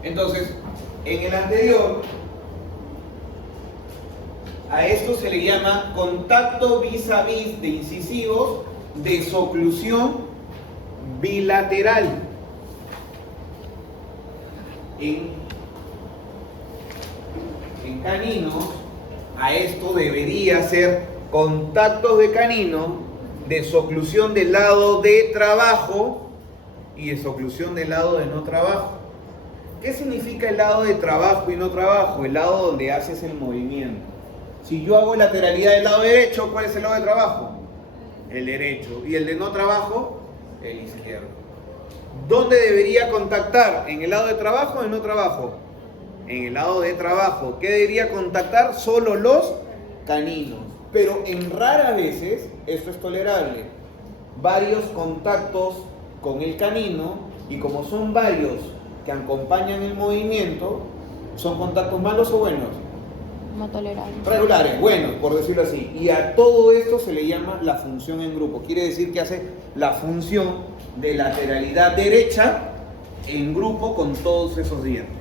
Entonces, en el anterior, a esto se le llama contacto vis a vis de incisivos de oclusión bilateral. En caninos, a esto debería ser contactos de canino, desoclusión del lado de trabajo y desoclusión del lado de no trabajo. ¿Qué significa el lado de trabajo y no trabajo? El lado donde haces el movimiento. Si yo hago lateralidad del lado derecho, ¿cuál es el lado de trabajo? El derecho. ¿Y el de no trabajo? El izquierdo. ¿Dónde debería contactar? ¿En el lado de trabajo o de no trabajo? En el lado de trabajo. ¿Qué debería contactar? Solo los caninos. Pero en raras veces esto es tolerable. Varios contactos con el canino, y como son varios que acompañan el movimiento, ¿son contactos malos o buenos? No tolerable. Regulares, buenos, por decirlo así. Y a todo esto se le llama la función en grupo. Quiere decir que hace la función de lateralidad derecha en grupo con todos esos dientes.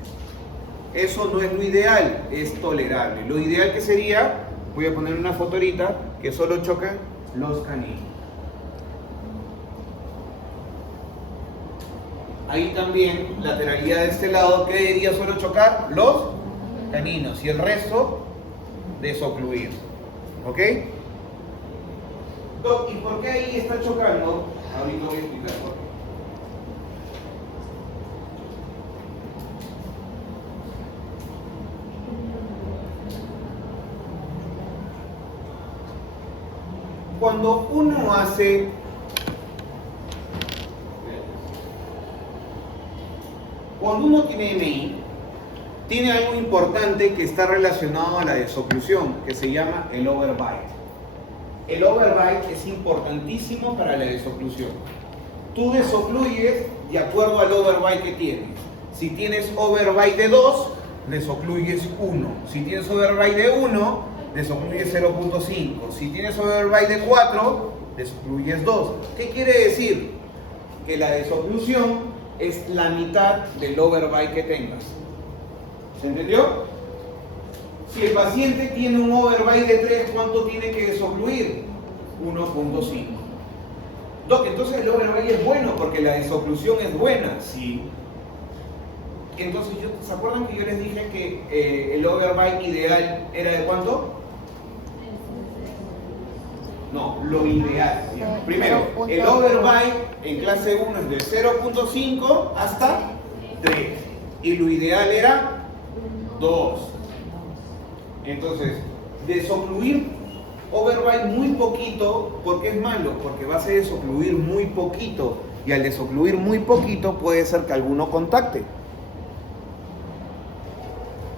Eso no es lo ideal, es tolerable. Lo ideal que sería, voy a poner una foto ahorita, que solo chocan los caninos. Ahí también, lateralidad de este lado, ¿qué debería solo chocar? Los caninos, y el resto desocluir. ¿Ok? Doc, ¿y por qué ahí está chocando? Ahorita voy a explicar por qué. Cuando uno hace Cuando uno tiene MI, tiene algo importante que está relacionado a la desoclusión, que se llama el overbite. El overbite es importantísimo para la desoclusión. Tú desocluyes de acuerdo al overbite que tienes. Si tienes overbite de 2, desocluyes 1. Si tienes overbite de 1, desocluyes 0.5. Si tienes overbite de 4, desocluyes 2. ¿Qué quiere decir? Que la desoclusión es la mitad del overbite que tengas. ¿Se entendió? Si el paciente tiene un overbite de 3, ¿cuánto tiene que desocluir? 1.5. Doc, entonces el overbite es bueno porque la desoclusión es buena. Sí. Entonces, ¿se acuerdan que yo les dije que el overbite ideal era de cuánto? No, lo ideal. Primero, el overbite en clase 1 es de 0.5 hasta 3. Y lo ideal era 2. Entonces, desocluir overbite muy poquito, ¿por qué es malo? Porque vas a desocluir muy poquito. Y al desocluir muy poquito puede ser que alguno contacte.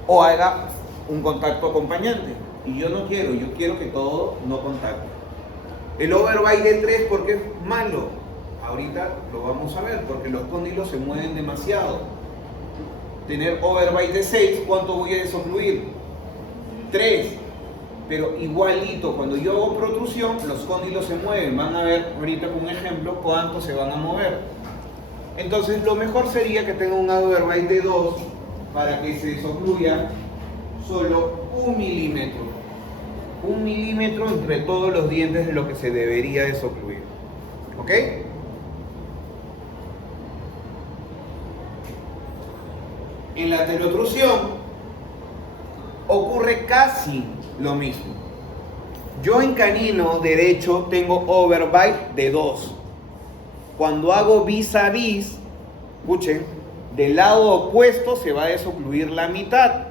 O haga un contacto acompañante. Y yo no quiero, yo quiero que todo no contacte. El overbite de 3, ¿por qué es malo? Ahorita lo vamos a ver, porque los cóndilos se mueven demasiado. Tener overbite de 6, ¿cuánto voy a desocluir? 3. pero igualito, cuando yo hago protrusión, los cóndilos se mueven. Van a ver ahorita con un ejemplo cuánto se van a mover. Entonces lo mejor sería que tenga un overbite de 2 para que se desocluya solo 1 milímetro. 1 milímetro entre todos los dientes de lo que se debería desocluir. ¿Ok? En la telotrusión ocurre casi lo mismo. Yo en canino derecho tengo overbite de 2. Cuando hago vis a vis, escuchen, del lado opuesto se va a desocluir la mitad,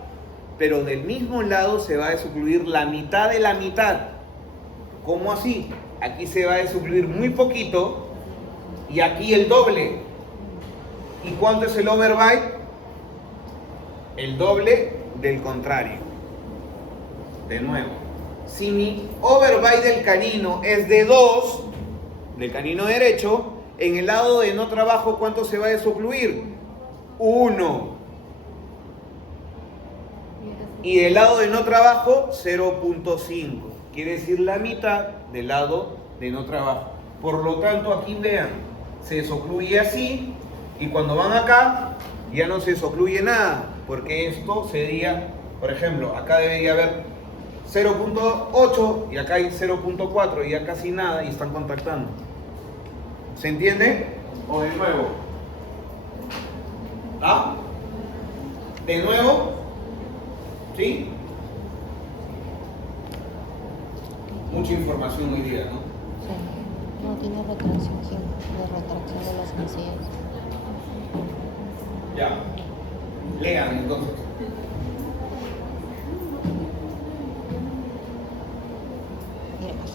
pero del mismo lado se va a desocluir la mitad de la mitad. ¿Cómo así? Aquí se va a desocluir muy poquito y aquí el doble. ¿Y cuánto es el overbite? El doble del contrario. De nuevo, si mi overbite del canino es de 2, del canino derecho, en el lado de no trabajo, ¿cuánto se va a desocluir? 1. Y del lado de no trabajo, 0.5. Quiere decir la mitad del lado de no trabajo. Por lo tanto, aquí vean, se desocluye así, y cuando van acá, ya no se desocluye nada, porque esto sería, por ejemplo, acá debería haber 0.8 y acá hay 0.4 y ya casi nada y están contactando. ¿Se entiende? O de nuevo. ¿Ah? ¿De nuevo? ¿Sí? Mucha información hoy día, ¿no? Sí. No tiene retracción, sí, de retracción de las encías. Ya. Lean entonces. Mira, pues.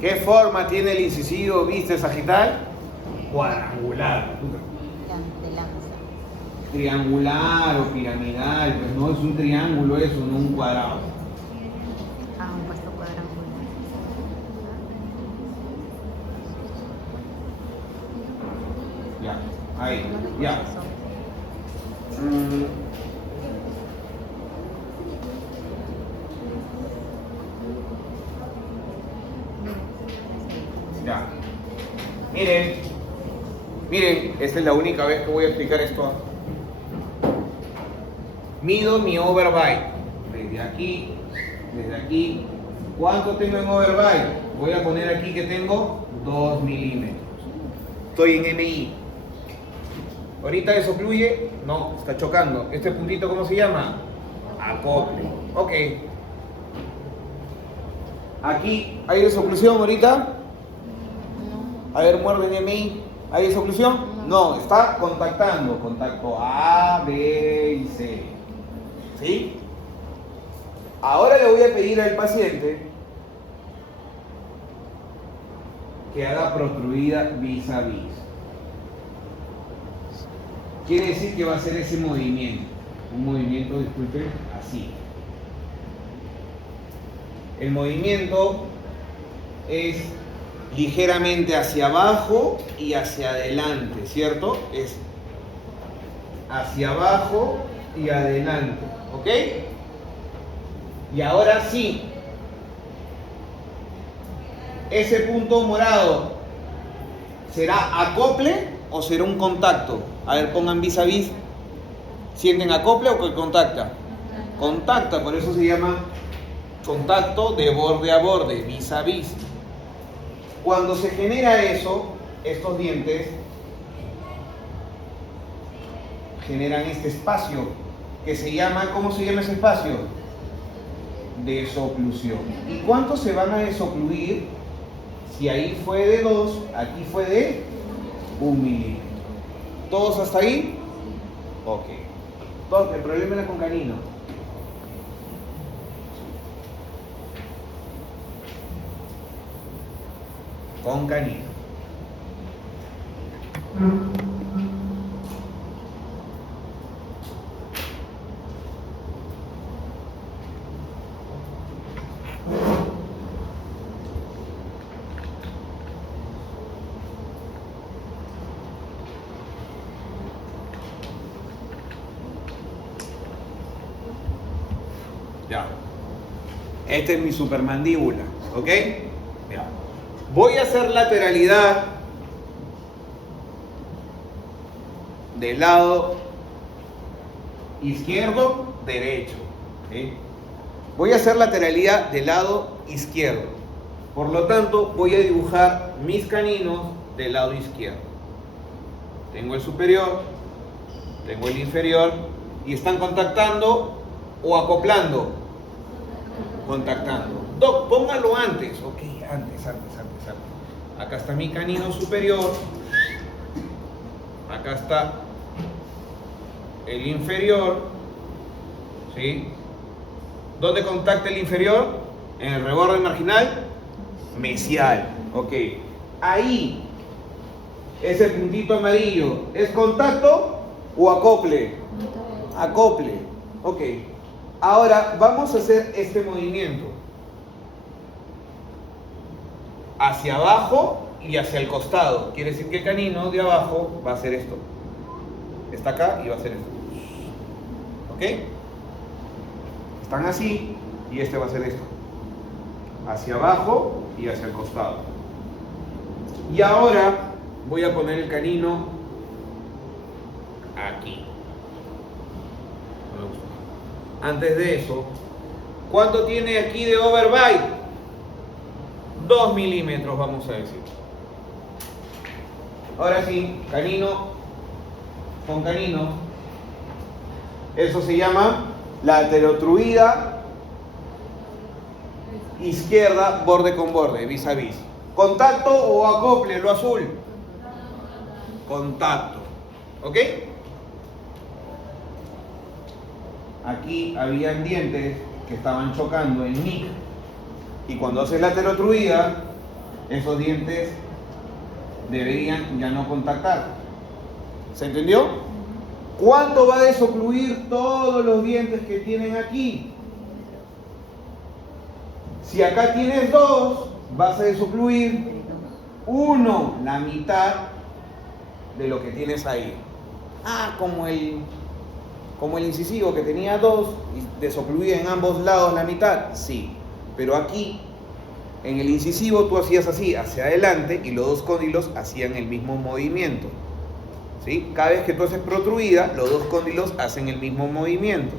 ¿Qué forma tiene el incisivo viste sagital? Cuadrangular. De lanza. Triangular o piramidal, pues no es un triángulo eso, no un cuadrado. Ah, un puesto cuadrangular. Ya, ahí, No ya. recuerdo eso. Ya. Miren, esta es la única vez que voy a explicar esto. Mido mi overbite. Desde aquí. ¿Cuánto tengo en overbite? Voy a poner aquí que tengo 2 milímetros. Estoy en MI. ¿Ahorita desocluye? No, está chocando. ¿Este puntito cómo se llama? Acople. Ok. Aquí, ¿hay desoclusión ahorita? A ver, muerde en MI. ¿Hay desoclusión? No, está contactando. Contacto A, B y C. ¿Sí? Ahora le voy a pedir al paciente que haga protruida vis a vis. Quiere decir que va a hacer ese movimiento. Un movimiento, disculpen, así. El movimiento es ligeramente hacia abajo y hacia adelante, ¿cierto? Es hacia abajo y adelante, ¿ok? Y ahora sí, ese punto morado, ¿será acople o será un contacto? A ver, pongan vis a vis. ¿Sienten acople o que contacta? Contacta, por eso se llama contacto de borde a borde, vis a vis. Cuando se genera eso, estos dientes generan este espacio que se llama, ¿cómo se llama ese espacio? Desoclusión. ¿Y cuántos se van a desocluir? Si ahí fue de 2, aquí fue de 1 milímetro. ¿Todos hasta ahí? Ok. El problema era con canino. con canino. Ya. Esta es mi supermandíbula, ¿ok? Ya. Voy a hacer lateralidad del lado izquierdo, derecho. ¿Sí? Voy a hacer lateralidad del lado izquierdo. Por lo tanto, voy a dibujar mis caninos del lado izquierdo. Tengo el superior, tengo el inferior y están contactando o acoplando. Contactando. Doc, póngalo antes. Ok, antes. Acá está mi canino superior. Acá está el inferior. ¿Sí? ¿Dónde contacta el inferior? En el reborde marginal mesial. Ok. Ahí, ese puntito amarillo, ¿es contacto o acople? Acople. Ok. Ahora vamos a hacer este movimiento. Hacia abajo y hacia el costado. Quiere decir que el canino de abajo va a hacer esto. Está acá y va a hacer esto. ¿Ok? Están así y este va a hacer esto. Hacia abajo y hacia el costado. Y ahora voy a poner el canino aquí. Antes de eso, ¿cuánto tiene aquí de overbite? 2 milímetros, vamos a decir. Ahora sí, canino con canino. Eso se llama laterotruida izquierda, borde con borde, vis a vis. ¿Contacto o acople, lo azul? Contacto. ¿Ok? Aquí habían dientes que estaban chocando en NIC. Y cuando haces laterotruida, esos dientes deberían ya no contactar. ¿Se entendió? ¿Cuánto va a desocluir todos los dientes que tienen aquí? Si acá tienes 2, vas a desocluir 1, la mitad de lo que tienes ahí. Ah, como el incisivo que tenía 2 y desocluía en ambos lados la mitad. Sí, pero aquí en el incisivo tú hacías así, hacia adelante, y los dos cóndilos hacían el mismo movimiento. ¿Sí? Cada vez que tú haces protruida, los dos cóndilos hacen el mismo movimiento.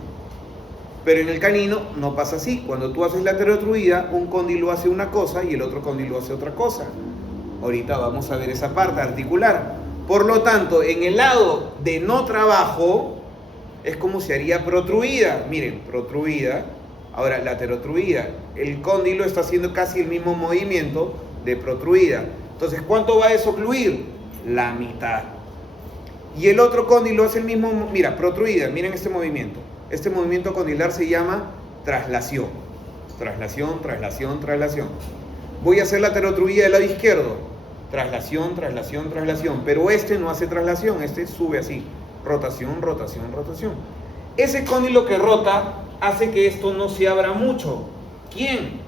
Pero en el canino no pasa así. Cuando tú haces laterotruida, un cóndilo hace una cosa y el otro cóndilo hace otra cosa. Ahorita vamos a ver esa parte articular. Por lo tanto, en el lado de no trabajo, es como si haría protruida. Miren, protruida. Ahora, laterotruida. El cóndilo está haciendo casi el mismo movimiento de protruida. Entonces, ¿cuánto va a desocluir? La mitad. Y el otro cóndilo hace el mismo, mira, protruida, miren este movimiento. Este movimiento condilar se llama traslación. Traslación, traslación, traslación. Voy a hacer laterotruida del lado izquierdo. Traslación, traslación, traslación. Pero este no hace traslación, este sube así. Rotación, rotación, rotación. Ese cóndilo que rota hace que esto no se abra mucho. ¿Quién?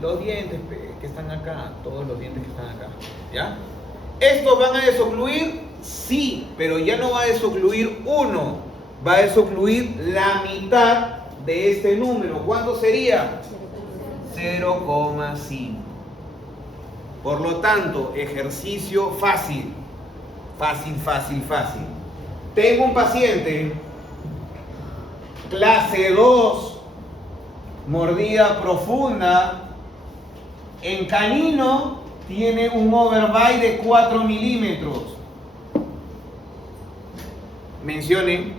Los dientes que están acá, todos los dientes que están acá. ¿Ya? ¿Estos van a desocluir? Sí, pero ya no va a desocluir 1, va a desocluir la mitad de este número. ¿Cuánto sería? 0,5. Por lo tanto, ejercicio fácil. Fácil, fácil, fácil. Tengo un paciente, clase 2, mordida profunda, en canino. Tiene un overbite de 4 milímetros. Mencionen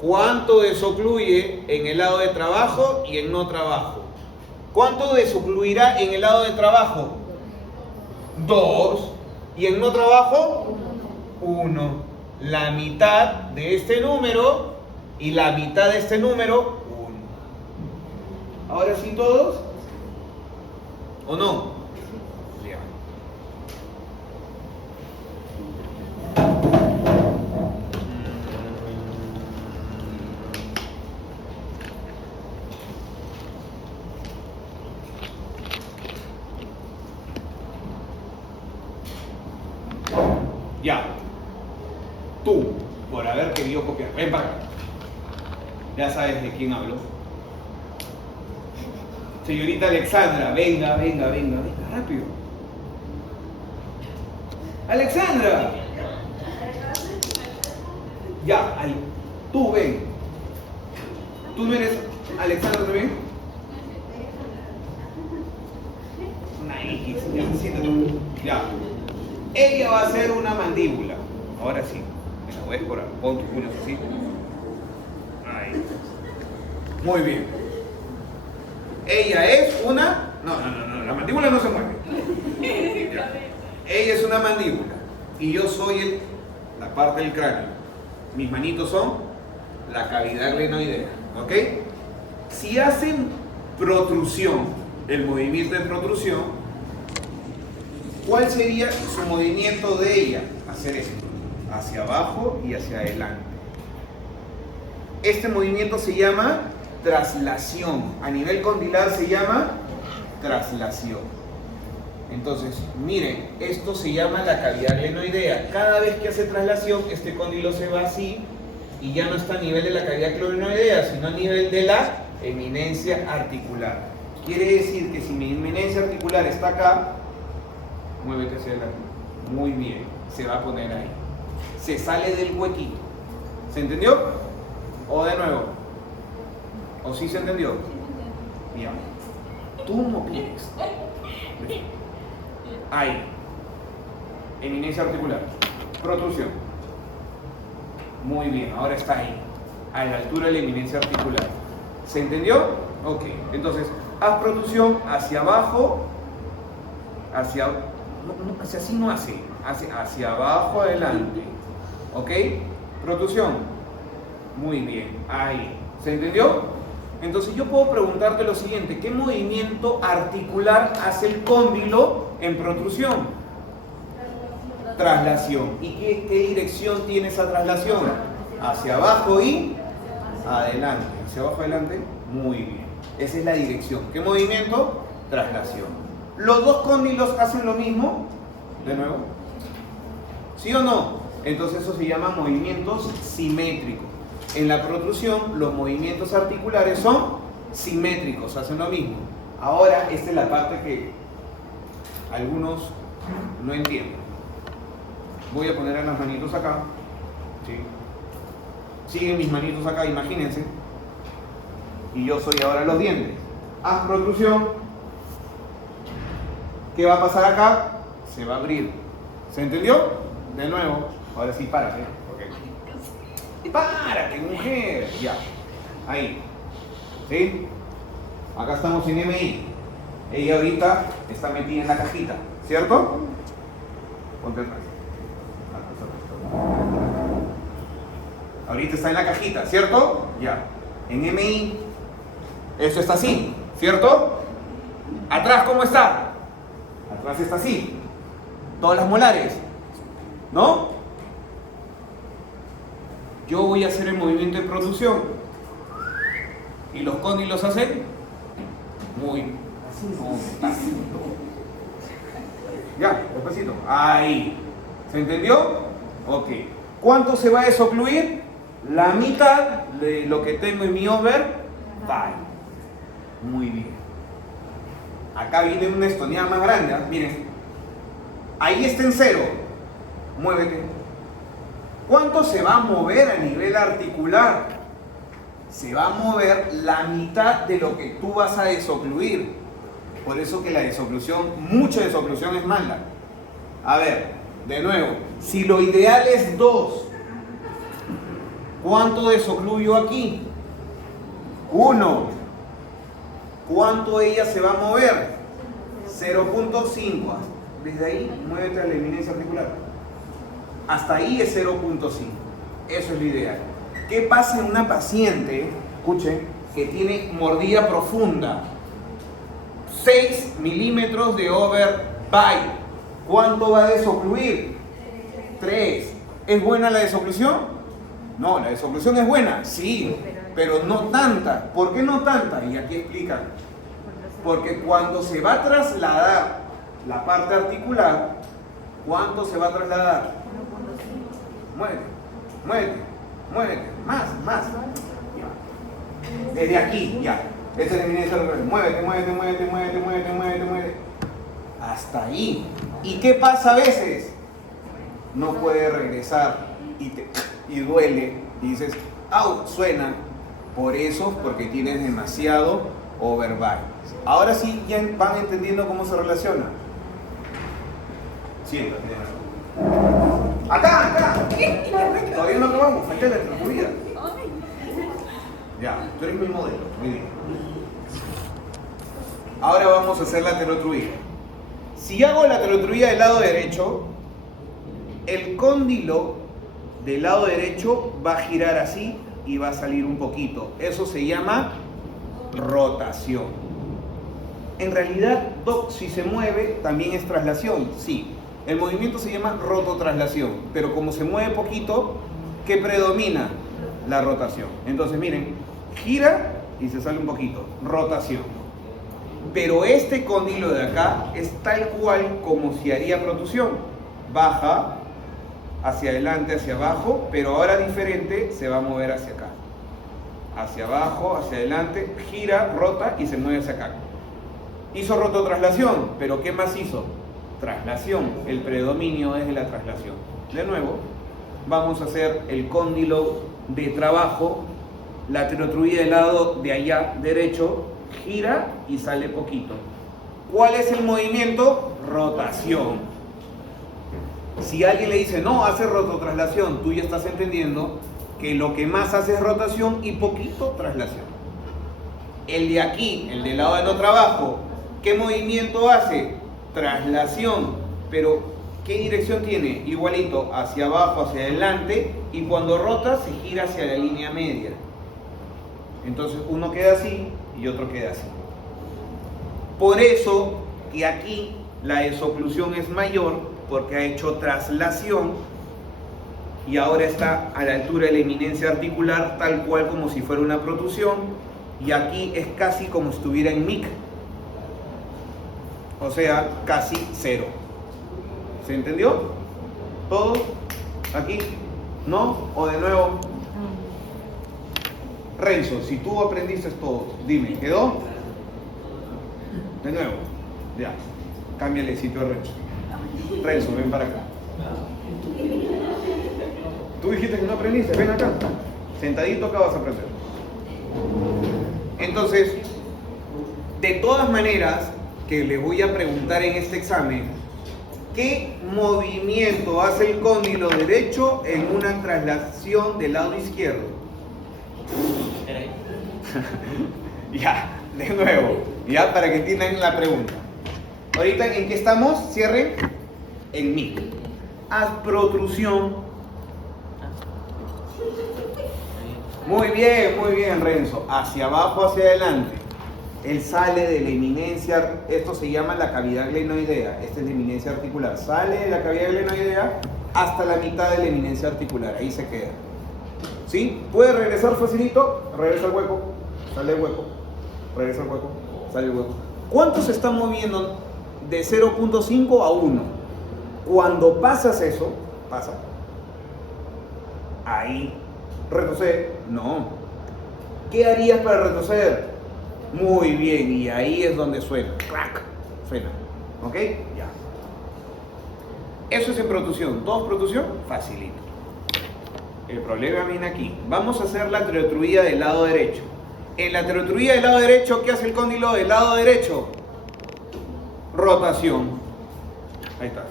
cuánto desocluye en el lado de trabajo y en no trabajo. ¿Cuánto desocluirá en el lado de trabajo? 2. ¿Y en no trabajo? 1. La mitad de este número y la mitad de este número, 1. ¿Ahora sí todos? ¿O no? Ya. Tú, por haber querido copiar. Ven para acá. Ya sabes de quién hablo. Señorita Alexandra, venga, rápido. Alexandra. Ya, ahí. Tú ven. ¿Tú no eres Alexandra también? Una X, ya, siéntate. Ya. Ella va a hacer una mandíbula. Ahora sí. Me la voy a escorar. Pon tus puños así. Ahí. Muy bien. Ella es una... No, la mandíbula no se mueve. Ya. Ella es una mandíbula. Y yo soy la parte del cráneo. Mis manitos son la cavidad glenoidea. ¿Ok? Si hacen protrusión, el movimiento de protrusión, ¿cuál sería su movimiento de ella? Hacer esto. Hacia abajo y hacia adelante. Este movimiento se llama traslación. A nivel condilar se llama traslación. Entonces, miren, esto se llama la cavidad glenoidea. Cada vez que hace traslación, este cóndilo se va así y ya no está a nivel de la cavidad glenoidea, sino a nivel de la eminencia articular. Quiere decir que si mi eminencia articular está acá, muévete hacia adelante. Muy bien, se va a poner ahí. Se sale del huequito. ¿Se entendió? O de nuevo. ¿O sí se entendió? Bien. Tú no quieres. Ahí. Eminencia articular. Protrusión. Muy bien, ahora está ahí. A la altura de la eminencia articular. ¿Se entendió? Ok. Entonces, haz protrusión hacia abajo. Hacia así no hace. Hacia abajo, adelante. ¿Ok? Protrusión. Muy bien. Ahí. ¿Se entendió? Entonces yo puedo preguntarte lo siguiente. ¿Qué movimiento articular hace el cóndilo en protrusión? Traslación. ¿Y qué dirección tiene esa traslación? Hacia abajo y adelante. Hacia abajo, adelante. Muy bien. Esa es la dirección. ¿Qué movimiento? Traslación. ¿Los dos cóndilos hacen lo mismo? De nuevo. ¿Sí o no? Entonces eso se llama movimientos simétricos. En la protrusión, los movimientos articulares son simétricos, hacen lo mismo. Ahora, esta es la parte que algunos no entienden. Voy a poner las manitos acá. ¿Sí? Siguen mis manitos acá, imagínense. Y yo soy ahora los dientes. Haz protrusión. ¿Qué va a pasar acá? Se va a abrir. ¿Se entendió? De nuevo. Ahora sí, párate. ¡Párate, mujer! Ya. Ahí. ¿Sí? Acá estamos en MI. Ella ahorita está metida en la cajita. ¿Cierto? Ponte atrás. Ahorita está en la cajita, ¿cierto? Ya. En MI, esto está así, ¿cierto? Atrás, ¿cómo está? Atrás está así. Todas las molares. ¿No? Yo voy a hacer el movimiento de protrusión. ¿Y los cóndilos hacen? Muy. Así no. Así no. Ya, despacito. Ahí. ¿Se entendió? Ok. ¿Cuánto se va a desocluir? La mitad de lo que tengo en mi overbite. Muy bien. Acá viene una estoneada más grande. Miren. Ahí está en cero. Muévete. ¿Cuánto se va a mover a nivel articular? Se va a mover la mitad de lo que tú vas a desocluir. Por eso que la desoclusión, mucha desoclusión es mala. A ver, de nuevo, si lo ideal es 2, ¿cuánto desocluyo aquí? 1. ¿Cuánto ella se va a mover? 0.5. Desde ahí, muévete a la eminencia articular. Hasta ahí es 0.5. Eso es lo ideal. ¿Qué pasa en una paciente, escuchen, que tiene mordida profunda? 6 milímetros de overbite. ¿Cuánto va a desocluir? 3. ¿Es buena la desoclusión? No, la desoclusión es buena, sí, pero no tanta. ¿Por qué no tanta? Y aquí explican. Porque cuando se va a trasladar la parte articular, ¿cuánto se va a trasladar? muévete, muévete, muévete, más. Ya. Desde aquí, ya. Esa es la eminencia articular. Muévete. Hasta ahí. ¿Y qué pasa a veces? No puede regresar y duele y dices, ¡au! Suena. Por eso, porque tienes demasiado overbite. Ahora sí ya van entendiendo cómo se relaciona. Siéntate. Acá. Todavía no acabamos, falta la transfobia. Ya, tú eres mi modelo, muy bien. Ahora vamos a hacer la laterotruía. Si hago la laterotruía del lado derecho, el cóndilo del lado derecho va a girar así y va a salir un poquito. Eso se llama rotación. En realidad, Doc, si se mueve, también es traslación. Sí, el movimiento se llama rototraslación, pero como se mueve poquito, ¿qué predomina? La rotación. Entonces, miren, gira y se sale un poquito. Rotación. Pero este cóndilo de acá es tal cual como si haría protusión. Baja, hacia adelante, hacia abajo, pero ahora diferente, se va a mover hacia acá. Hacia abajo, hacia adelante, gira, rota y se mueve hacia acá. Hizo rototraslación, pero ¿qué más hizo? Traslación. El predominio es de la traslación. De nuevo, vamos a hacer el cóndilo de trabajo, laterotruía del lado de allá derecho, gira y sale poquito. ¿Cuál es el movimiento? Rotación. Si alguien le dice, no, hace rototraslación, tú ya estás entendiendo que lo que más hace es rotación y poquito traslación. El de aquí, el del lado de no trabajo, ¿qué movimiento hace? Traslación. Pero, ¿qué dirección tiene? Igualito, hacia abajo, hacia adelante, y cuando rota se gira hacia la línea media. Entonces uno queda así y otro queda así. Por eso que aquí la esoclusión es mayor, porque ha hecho traslación y ahora está a la altura de la eminencia articular, tal cual como si fuera una protusión, y aquí es casi como si estuviera en mic, o sea, casi cero. ¿Se entendió? ¿Todo? ¿Aquí? ¿No? ¿O de nuevo? Renzo, si tú aprendiste todo, dime, ¿quedó? De nuevo, ya, cámbiale sitio a Renzo. Renzo, ven para acá. Tú dijiste que no aprendiste, ven acá. Sentadito acá vas a aprender. Entonces, de todas maneras, que les voy a preguntar en este examen, ¿qué movimiento hace el cóndilo derecho en una traslación del lado izquierdo? Ya, de nuevo, ya para que entiendan la pregunta. Ahorita, ¿en qué estamos? Cierren. En mí. Haz protrusión. Muy bien, Renzo. Hacia abajo, hacia adelante. Él sale de la eminencia, esto se llama la cavidad glenoidea. Esta es la eminencia articular. Sale de la cavidad glenoidea hasta la mitad de la eminencia articular. Ahí se queda. ¿Sí? Puede regresar facilito. Regresa al hueco. Sale el hueco. Regresa al hueco. Sale el hueco. ¿Cuánto se está moviendo de 0.5 a 1? Cuando pasas eso, pasa. Ahí. ¿Retrocede? No. ¿Qué harías para retroceder? Muy bien, y ahí es donde suena. ¡Crack! Suena. ¿Ok? Ya. Eso es en protusión. ¿Todo es protusión? Facilito. El problema viene aquí. Vamos a hacer la laterotruía del lado derecho. En la laterotruía del lado derecho, ¿qué hace el cóndilo del lado derecho? Rotación. Ahí está.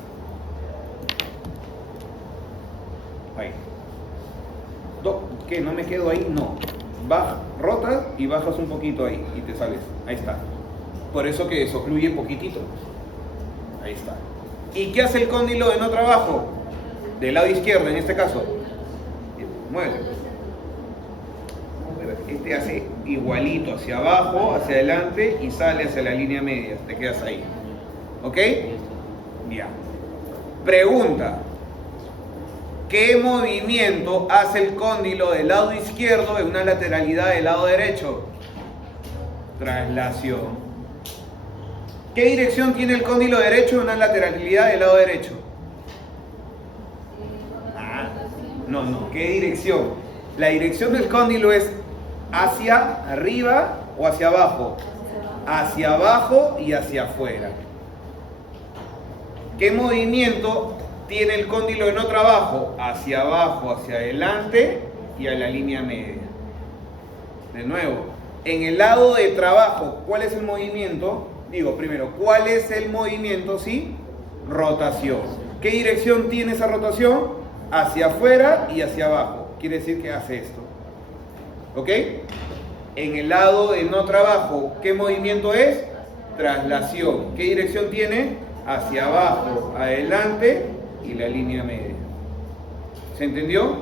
Ahí. ¿Qué? ¿No me quedo ahí? No. Baja, rotas y bajas un poquito ahí y te sales. Ahí está. Por eso que desocluye poquitito. Ahí está. ¿Y qué hace el cóndilo de no trabajo? Del lado izquierdo, en este caso. Mueve. Este hace igualito, hacia abajo, hacia adelante y sale hacia la línea media. Te quedas ahí. ¿Ok? Ya. Pregunta. ¿Qué movimiento hace el cóndilo del lado izquierdo en una lateralidad del lado derecho? Traslación. ¿Qué dirección tiene el cóndilo derecho en una lateralidad del lado derecho? No. ¿Qué dirección? La dirección del cóndilo es hacia arriba o hacia abajo. Hacia abajo y hacia afuera. ¿Qué movimiento tiene el cóndilo de no trabajo? Hacia abajo, hacia adelante y a la línea media. De nuevo, en el lado de trabajo, ¿cuál es el movimiento? Digo, primero, ¿cuál es el movimiento? Sí, rotación. ¿Qué dirección tiene esa rotación? Hacia afuera y hacia abajo. Quiere decir que hace esto. ¿Ok? En el lado de no trabajo, ¿qué movimiento es? Traslación. ¿Qué dirección tiene? Hacia abajo, adelante y la línea media. ¿Se entendió?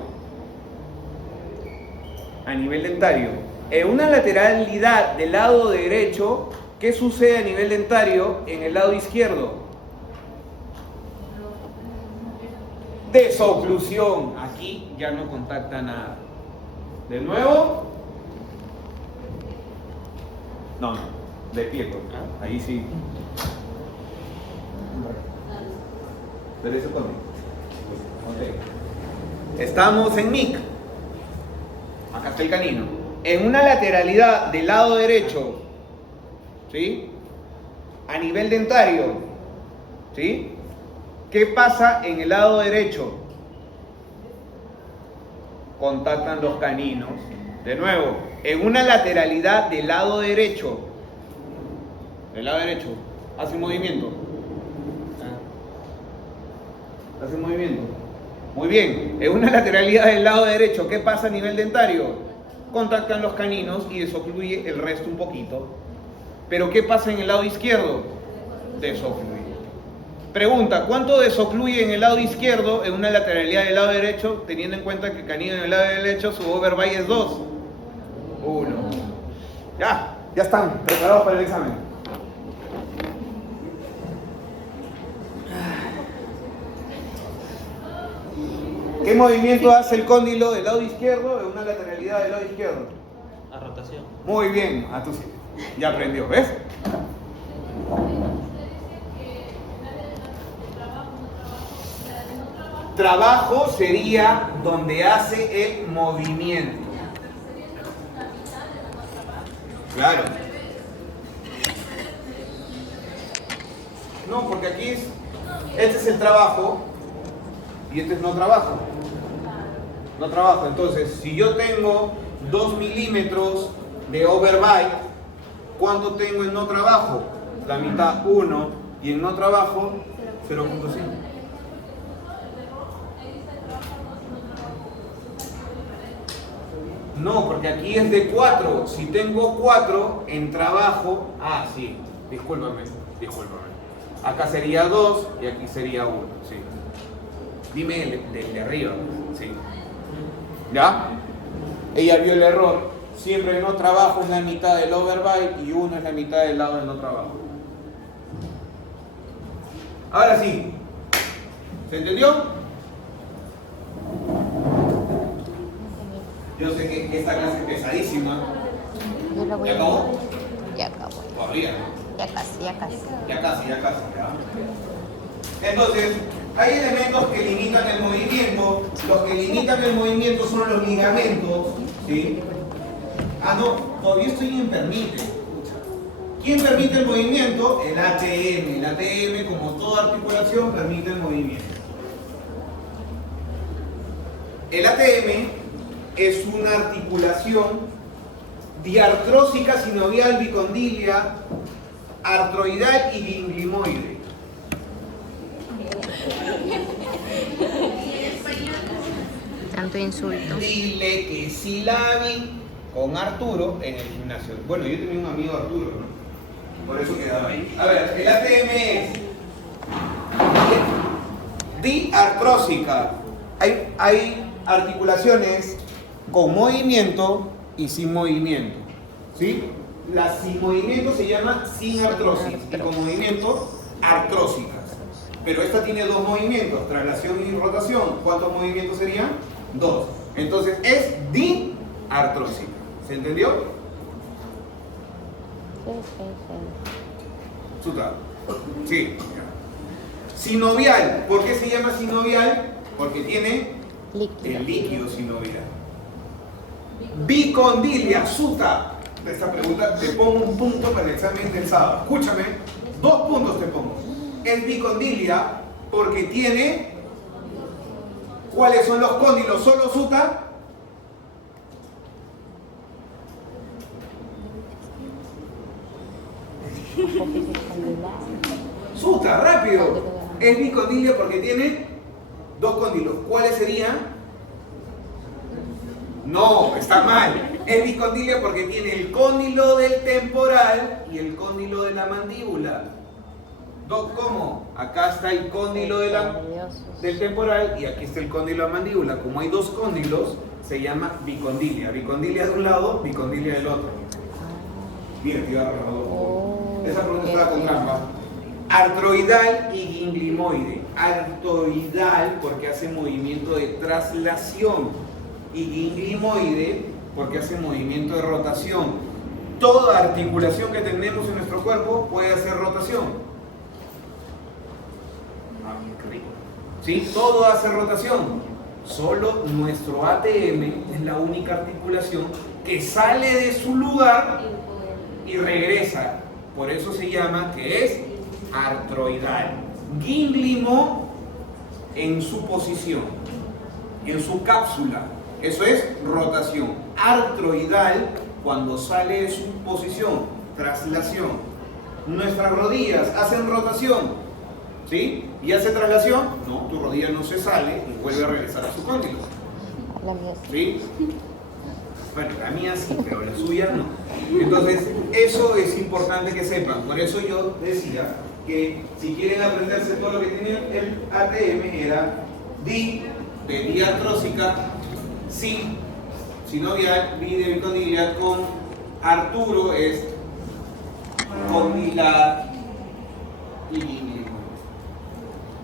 A nivel dentario. En una lateralidad del lado derecho, ¿qué sucede a nivel dentario en el lado izquierdo? Desoclusión. Aquí ya no contacta nada. De nuevo. No, de pie, pues, ¿ah? Ahí sí. Pero eso conmigo. Ok. Estamos en MIC. Acá está el canino. En una lateralidad del lado derecho, ¿sí? A nivel dentario, ¿sí? ¿Qué pasa en el lado derecho? Contactan los caninos. De nuevo, en una lateralidad del lado derecho, hace un movimiento. Hace un movimiento. Muy bien, en una lateralidad del lado derecho, ¿qué pasa a nivel dentario? Contactan los caninos y desocluye el resto un poquito. Pero ¿qué pasa en el lado izquierdo? Desocluye. Pregunta, ¿cuánto desocluye en el lado izquierdo en una lateralidad del lado derecho, teniendo en cuenta que el canino en el lado derecho su overbite es 2? 1. Ya están preparados para el examen. ¿Qué movimiento hace el cóndilo del lado izquierdo en una lateralidad del lado izquierdo? A rotación. Muy bien, ya aprendió, ¿ves? Trabajo sería donde hace el movimiento. Claro. No, porque aquí este es el trabajo y este es no trabajo. No trabajo. Entonces, si yo tengo 2 milímetros de overbite, ¿cuánto tengo en no trabajo? La mitad, 1, y en no trabajo, 0.5. No, porque aquí es de 4. Si tengo 4 en trabajo... Ah, sí, discúlpame. Acá sería 2 y aquí sería 1, sí. Dime el de arriba, sí. ¿Ya? Ella vio el error. Siempre el no trabajo es la mitad del overbite y 1 es la mitad del lado del no trabajo. Ahora sí. ¿Se entendió? Yo sé que esta clase es pesadísima. Yo la voy ¿Ya a... acabó? Ya acabó. Todavía. Ya casi. Ya casi. ¿Ya? Entonces, hay elementos que limitan el movimiento. Los que limitan el movimiento son los ligamentos, ¿sí? Ah, no, todavía estoy en permite. ¿Quién permite el movimiento? El ATM. El ATM, como toda articulación, permite el movimiento. El ATM es una articulación diartrósica sinovial bicondilia, artroidal y ganglimoide. Tanto insulto. Dile que sí la vi con Arturo en el gimnasio. Bueno, yo tenía un amigo Arturo, ¿no? Por eso quedaba ahí. A ver, el ATM es diartrósica. Hay articulaciones con movimiento y sin movimiento, ¿sí? La sin movimiento se llama sin artrosis y con movimiento artrósicas. Pero esta tiene 2 movimientos, traslación y rotación. ¿Cuántos movimientos serían? 2. Entonces es diartrósica. ¿Se entendió? Sí. Sutra. Sí. Sinovial. ¿Por qué se llama sinovial? Porque tiene Líquido. El líquido sinovial. Bicondilia, Suta. Esta pregunta te pongo un punto para el examen del sábado. Escúchame, 2 puntos te pongo. Es bicondilia porque tiene. ¿Cuáles son los cóndilos? ¿Solo Suta? Suta, rápido. Es bicondilia porque tiene 2 cóndilos. ¿Cuáles serían? No, está mal. Es bicondilia porque tiene el cóndilo del temporal y el cóndilo de la mandíbula. ¿Cómo? Acá está el cóndilo del temporal y aquí está el cóndilo de la mandíbula. Como hay 2 cóndilos, se llama bicondilia. Bicondilia de un lado, bicondilia del otro. Bien, tío, esa pregunta estaba con trampa. Artroidal y ginglimoide. Artroidal porque hace movimiento de traslación y ginglimoide porque hace movimiento de rotación. Toda articulación que tenemos en nuestro cuerpo puede hacer rotación. ¿Sí? Todo hace rotación. Solo nuestro ATM es la única articulación que sale de su lugar y regresa. Por eso se llama que es artroidal. Gínglimo en su posición, en su cápsula. Eso es rotación. Artroidal cuando sale de su posición, traslación. Nuestras rodillas hacen rotación, ¿sí? ¿Y hace traslación? No, tu rodilla no se sale y vuelve a regresar a su cóndilo. La mía. ¿Sí? Bueno, la mía sí, pero la suya no. Entonces, eso es importante que sepan. Por eso yo decía que si quieren aprenderse todo lo que tiene el ATM era DI de diartrósica, SI sinovial, BI de bicondilia, con Arturo es condilar y ginglimoide.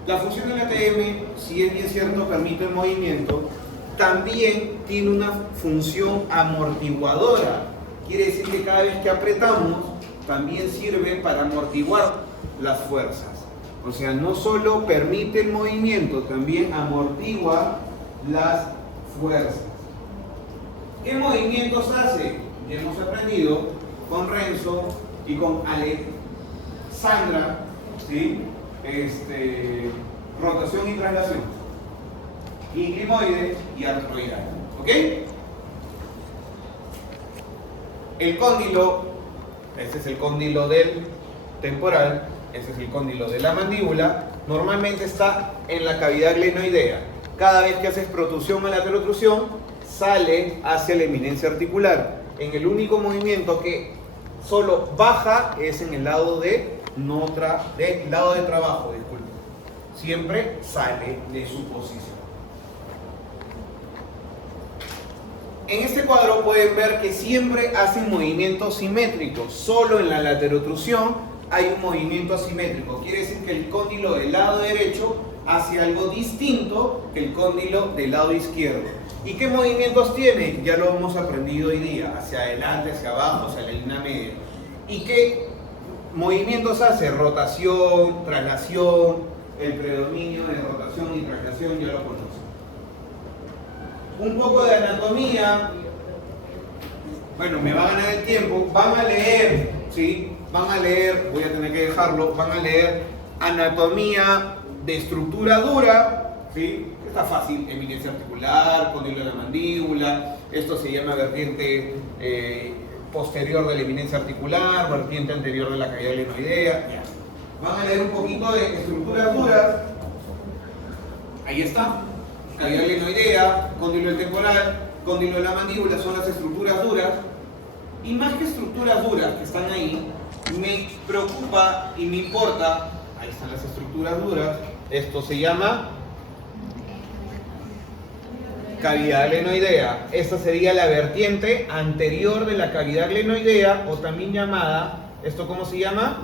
La función del ATM, si es bien cierto, permite el movimiento, también tiene una función amortiguadora. Quiere decir que cada vez que apretamos, también sirve para amortiguar las fuerzas. O sea, no solo permite el movimiento, también amortigua las fuerzas. ¿Qué movimientos hace? Ya hemos aprendido con Renzo y con Alexandra, ¿sí? Rotación y traslación, ginglimoide y artroidal. ¿Ok? El cóndilo, este es el cóndilo del temporal, este es el cóndilo de la mandíbula, normalmente está en la cavidad glenoidea. Cada vez que haces protrusión o laterotrusión, sale hacia la eminencia articular. En el único movimiento que solo baja es en el lado de lado de trabajo, disculpe. Siempre sale de su posición. En este cuadro pueden ver que siempre hacen movimientos simétricos. Solo en la laterotrusión hay un movimiento asimétrico. Quiere decir que el cóndilo del lado derecho hace algo distinto que el cóndilo del lado izquierdo. ¿Y qué movimientos tiene? Ya lo hemos aprendido hoy día. Hacia adelante, hacia abajo, hacia la línea media. ¿Y qué movimientos hace? Rotación, traslación. El predominio de rotación y traslación ya lo conocen. Un poco de anatomía. Bueno, me va a ganar el tiempo. Van a leer, ¿sí? Van a leer, voy a tener que dejarlo, van a leer anatomía de estructura dura, ¿sí? Está fácil, eminencia articular, cóndilo de la mandíbula, esto se llama vertiente posterior de la eminencia articular, vertiente anterior de la cavidad glenoidea, ya. Van a leer un poquito de estructuras duras, ahí está, cavidad glenoidea, cóndilo del temporal, cóndilo de la mandíbula, son las estructuras duras, y más que estructuras duras que están ahí, me preocupa y me importa, ahí están las estructuras duras, esto se llama cavidad glenoidea. Esta sería la vertiente anterior de la cavidad glenoidea o también llamada, ¿esto cómo se llama?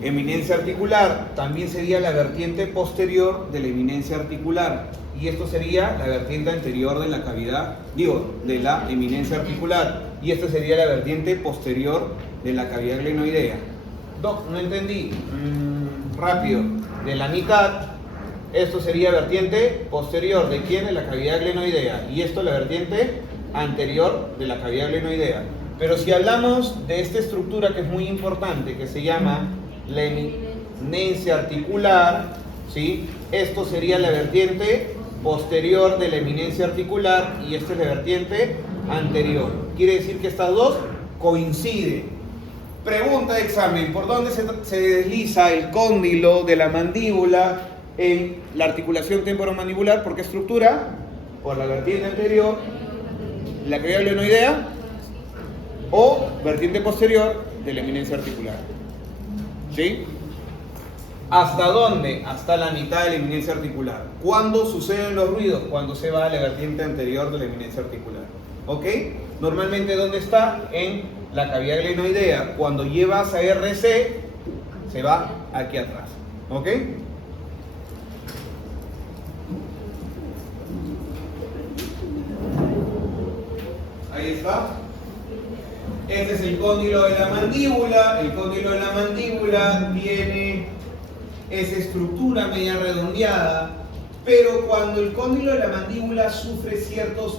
Eminencia articular. También sería la vertiente posterior de la eminencia articular. Y esto sería la vertiente anterior de la cavidad, de la eminencia articular. Y esta sería la vertiente posterior de la cavidad glenoidea. Doc, no entendí. Rápido. De la mitad Esto sería vertiente posterior. ¿De quién? De la cavidad glenoidea. Y esto la vertiente anterior de la cavidad glenoidea. Pero si hablamos de esta estructura que es muy importante, que se llama la eminencia articular, ¿sí? Esto sería la vertiente posterior de la eminencia articular y esta es la vertiente anterior. Quiere decir que estas dos coinciden. Pregunta de examen: ¿por dónde se desliza el cóndilo de la mandíbula en la articulación temporomandibular? ¿Por qué estructura? Por la vertiente anterior, la cavidad glenoidea, o vertiente posterior de la eminencia articular. ¿Sí? ¿Hasta dónde? Hasta la mitad de la eminencia articular. ¿Cuándo suceden los ruidos? Cuando se va a la vertiente anterior de la eminencia articular. ¿Ok? Normalmente, ¿dónde está? En la cavidad glenoidea. Cuando llevas a RC, se va aquí atrás. ¿Ok? Ahí está. Este es el cóndilo de la mandíbula. El cóndilo de la mandíbula tiene esa estructura media redondeada, pero cuando el cóndilo de la mandíbula sufre ciertos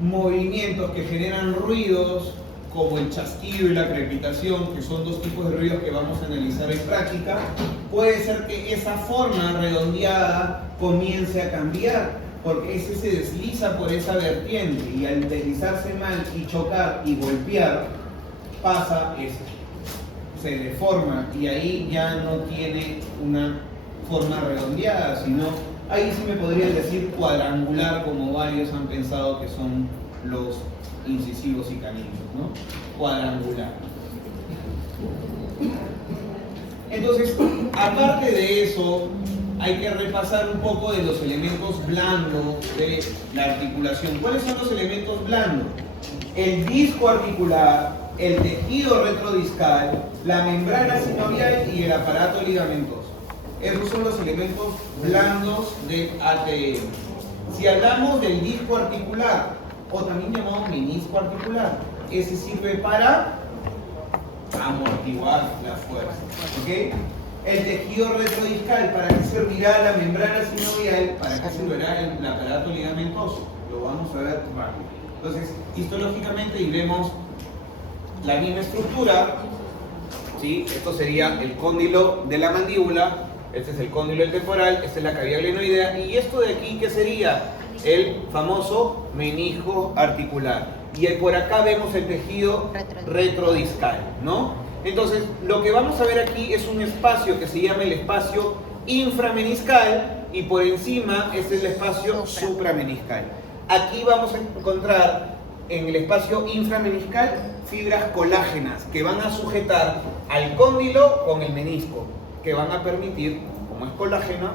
movimientos que generan ruidos, como el chasquido y la crepitación, que son dos tipos de ruidos que vamos a analizar en práctica, puede ser que esa forma redondeada comience a cambiar, porque ese se desliza por esa vertiente y al deslizarse mal y chocar y golpear, pasa esto, se deforma y ahí ya no tiene una forma redondeada, sino ahí sí me podrían decir cuadrangular, como varios han pensado que son los incisivos y caninos, ¿no? Cuadrangular. Entonces, aparte de eso, hay que repasar un poco de los elementos blandos de la articulación. ¿Cuáles son los elementos blandos? El disco articular, el tejido retrodiscal, la membrana sinovial y el aparato ligamentoso. Esos son los elementos blandos del ATM. Si hablamos del disco articular, o también llamado menisco articular, ese sirve para amortiguar la fuerza. ¿Ok? El tejido retrodiscal, ¿para qué servirá la membrana sinovial? ¿Para qué servirá el aparato ligamentoso? Lo vamos a ver rápido. Entonces, histológicamente, y vemos la misma estructura, ¿sí? Esto sería el cóndilo de la mandíbula, este es el cóndilo del temporal, esta es la cavidad glenoidea, y esto de aquí, ¿qué sería? El famoso menisco articular. Y por acá vemos el tejido retrodiscal, ¿no? Entonces, lo que vamos a ver aquí es un espacio que se llama el espacio inframeniscal y por encima es el espacio suprameniscal. Aquí vamos a encontrar en el espacio inframeniscal fibras colágenas que van a sujetar al cóndilo con el menisco, que van a permitir, como es colágeno,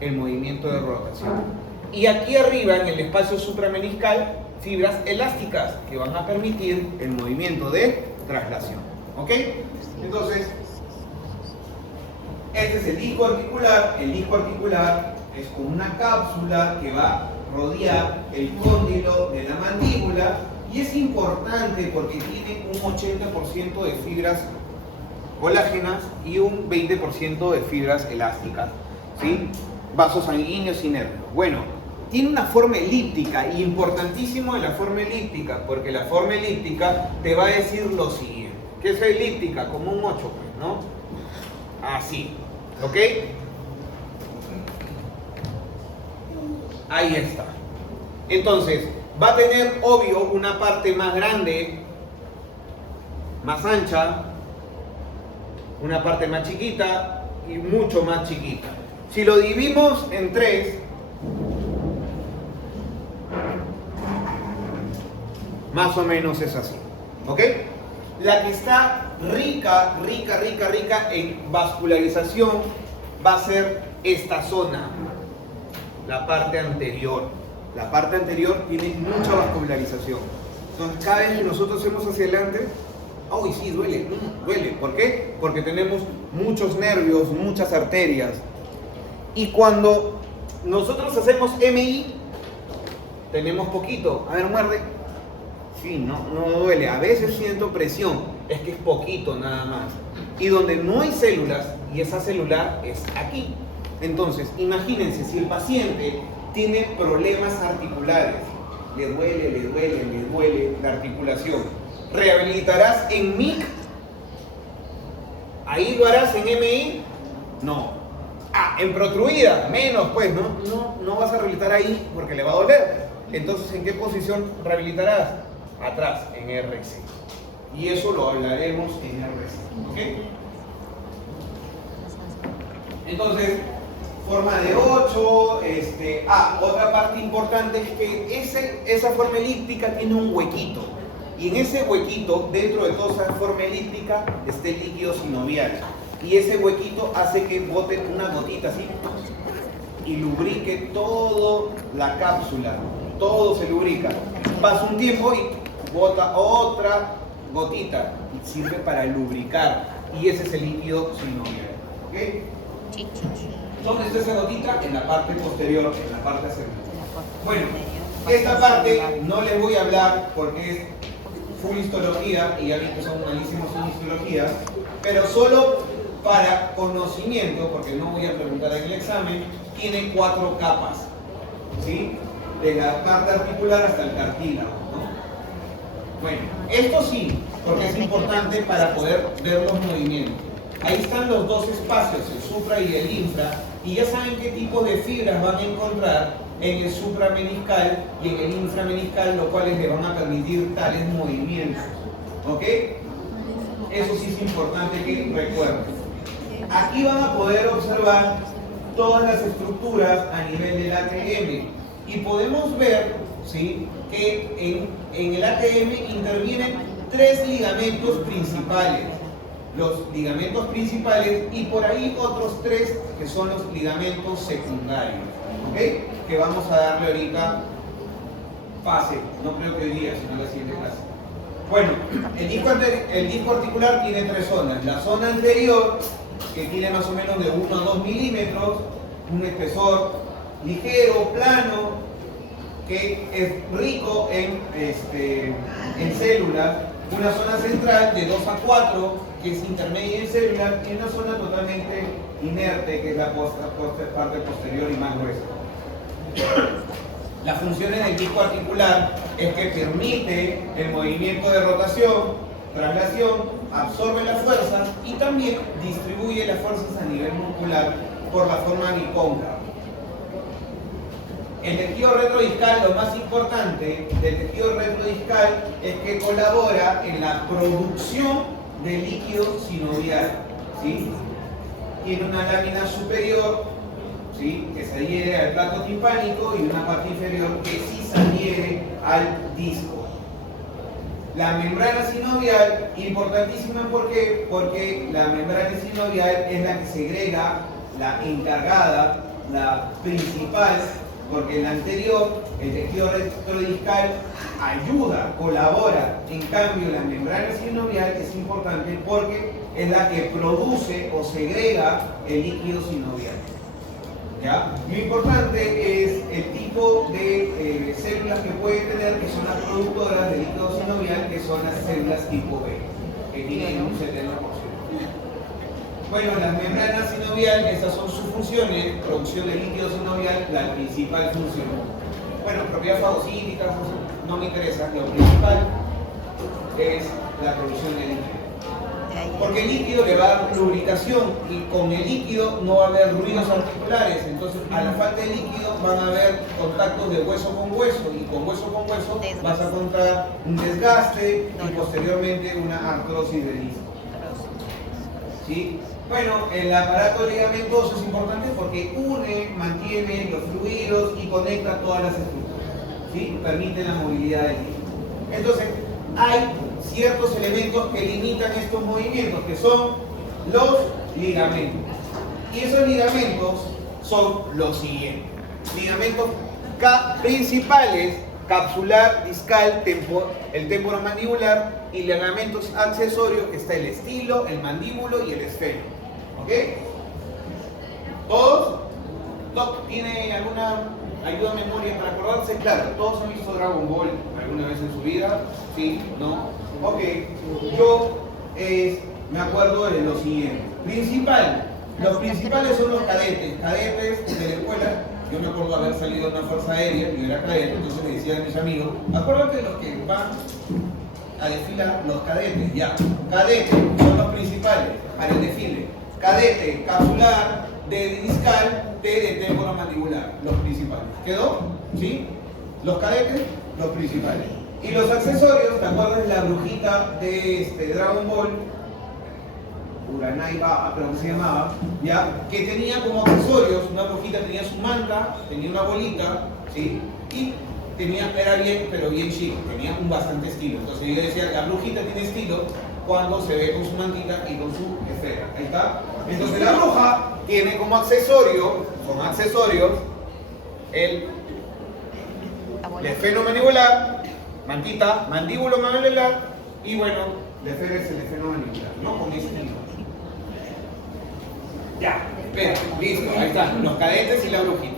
el movimiento de rotación. Y aquí arriba, en el espacio suprameniscal, fibras elásticas que van a permitir el movimiento de traslación. ¿Ok? Entonces, este es el disco articular. El disco articular es como una cápsula que va a rodear el cóndilo de la mandíbula y es importante porque tiene un 80% de fibras colágenas y un 20% de fibras elásticas, ¿sí? Vasos sanguíneos y nervios. Bueno, tiene una forma elíptica, y importantísimo de la forma elíptica, porque la forma elíptica te va a decir lo siguiente. ¿Qué es elíptica? Como un 8, pues, ¿no? Así, ¿ok? Ahí está. Entonces, va a tener, obvio, una parte más grande, más ancha, una parte más chiquita y mucho más chiquita. Si lo dividimos en 3, más o menos es así, ¿ok? La que está rica en vascularización va a ser esta zona, la parte anterior. La parte anterior tiene mucha vascularización. Entonces, cada vez que nosotros hacemos hacia adelante, ¡uy, sí, duele! Duele. ¿Por qué? Porque tenemos muchos nervios, muchas arterias. Y cuando nosotros hacemos MI, tenemos poquito. A ver, muerde. Sí, no duele. A veces siento presión. Es que es poquito nada más. Y donde no hay células, y esa celular es aquí. Entonces, imagínense si el paciente tiene problemas articulares, le duele la articulación, ¿rehabilitarás en MIC? ¿Ahí lo harás en MI? No. Ah, en protruida, menos pues, no vas a rehabilitar ahí porque le va a doler. Entonces, ¿en qué posición rehabilitarás? Atrás, en RC. Y eso lo hablaremos en RC, ¿ok? Entonces, forma de 8, otra parte importante es que esa forma elíptica tiene un huequito. Y en ese huequito, dentro de toda esa forma elíptica, está el líquido sinovial. Y ese huequito hace que bote una gotita así y lubrique toda la cápsula. Todo se lubrica. Pasa un tiempo y bota otra gotita y sirve para lubricar. Y ese es el líquido sinovial. ¿Ok? ¿Dónde está esa gotita? En la parte posterior, en la parte hacia adelante. Bueno, esta parte no les voy a hablar porque es full histología y ya vi que son malísimos en histología, pero solo para conocimiento, porque no voy a preguntar en el examen, tiene 4 capas, ¿sí? De la parte articular hasta el cartílago, ¿no? Bueno, esto sí, porque es importante para poder ver los movimientos. Ahí están los dos espacios, el supra y el infra, y ya saben qué tipo de fibras van a encontrar en el suprameniscal y en el inframeniscal, lo cual les van a permitir tales movimientos. ¿Ok? Eso sí es importante que recuerden. Aquí van a poder observar todas las estructuras a nivel del ATM y podemos ver, ¿sí?, que en el ATM intervienen 3 ligamentos principales. Los ligamentos principales y por ahí otros 3 que son los ligamentos secundarios, ¿ok? Que vamos a darle ahorita pase, no creo que hoy día, sino la siguiente clase. Bueno, el disco articular tiene 3 zonas. La zona anterior, que tiene más o menos de 1 a 2 milímetros, un espesor ligero, plano, que es rico en células. Una zona central de 2 a 4, que es intermedia en células, y una zona totalmente inerte, que es la parte posterior y más gruesa. Las funciones del disco articular es que permite el movimiento de rotación, traslación, absorbe las fuerzas y también distribuye las fuerzas a nivel muscular por la forma bicóncava. El tejido retrodiscal, lo más importante del tejido retrodiscal es que colabora en la producción de líquido sinovial, ¿sí? Tiene una lámina superior, ¿sí?, que se adhiere al plato timpánico y una parte inferior que sí se adhiere al disco. La membrana sinovial, importantísima, ¿por qué? Porque la membrana sinovial es la que segrega, la encargada, la principal, porque en la anterior, el tejido retrodiscal ayuda, colabora. En cambio, la membrana sinovial es importante porque es la que produce o segrega el líquido sinovial. ¿Ya? Lo importante es el tipo de células que puede tener, que son las productoras del líquido sinovial, que son las células tipo B, que tienen un 70%. Bueno, las membranas sinovial, esas son sus funciones: producción de líquido sinovial, la principal función. Bueno, propiedades fagocíticas no me interesa, lo principal es la producción de líquido. Porque el líquido le va a dar lubricación y con el líquido no va a haber ruidos articulares. Entonces, a la falta de líquido van a haber contactos de hueso con hueso y con hueso vas a encontrar un desgaste y posteriormente una artrosis de disco. ¿Sí? Bueno, el aparato ligamentoso es importante porque une, mantiene los fluidos y conecta todas las estructuras, ¿sí? Permite la movilidad del líquido. Entonces, hay ciertos elementos que limitan estos movimientos, que son los ligamentos. Y esos ligamentos son los siguientes: ligamentos principales, capsular, discal, el temporomandibular, y ligamentos accesorios, que está el estilo, el mandíbulo y el esfeno. ¿Ok? ¿Todos? ¿Tiene alguna ayuda a memoria para acordarse? Claro, todos han visto Dragon Ball alguna vez en su vida. ¿Sí? ¿No? Ok. Yo me acuerdo de lo siguiente. Principal, Los principales son los cadetes. Cadetes de la escuela. Yo me acuerdo haber salido de una fuerza aérea, yo era cadete, entonces le decía a mis amigos, acuérdate de los que van a desfilar, los cadetes, ya. Cadetes son los principales para el desfile. Cadete, capsular, de discal, T de temporomandibular, los principales. ¿Quedó? ¿Sí? Los cadetes, los principales. Y los accesorios, ¿te acuerdas de la brujita de Dragon Ball? Uranai Baba, pero ¿cómo se llamaba? ¿Ya? Que tenía como accesorios, una brujita tenía su manta, tenía una bolita, ¿sí? Y era bien, pero bien chic, tenía un bastante estilo. Entonces yo decía, la brujita tiene estilo cuando se ve con su mantita y con su esfera. Ahí está. Entonces la bruja tiene como accesorio, son accesorios, el esfenomandibular, mantita, mandíbulo mandibular y bueno, la esfera es el esfenomandibular, ¿no? Con estilo. Ya, espera, listo, ahí están, los cadetes y la brujita.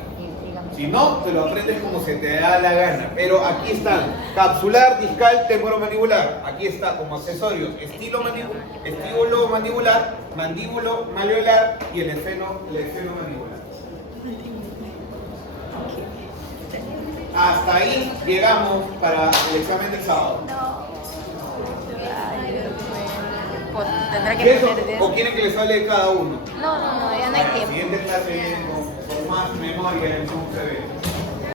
Si no, te lo aprendes como se te da la gana. Pero aquí están, capsular, discal, temporomandibular. Aquí está como accesorios, estíbulo mandibular, mandíbulo malleolar y el esfenomandibular. Hasta ahí llegamos para el examen del sábado. Pues tendrá que ¿Eso? poner ¿O quieren que les hable de cada uno? No, ya no hay La tiempo. siguiente clase con más memoria en su CV.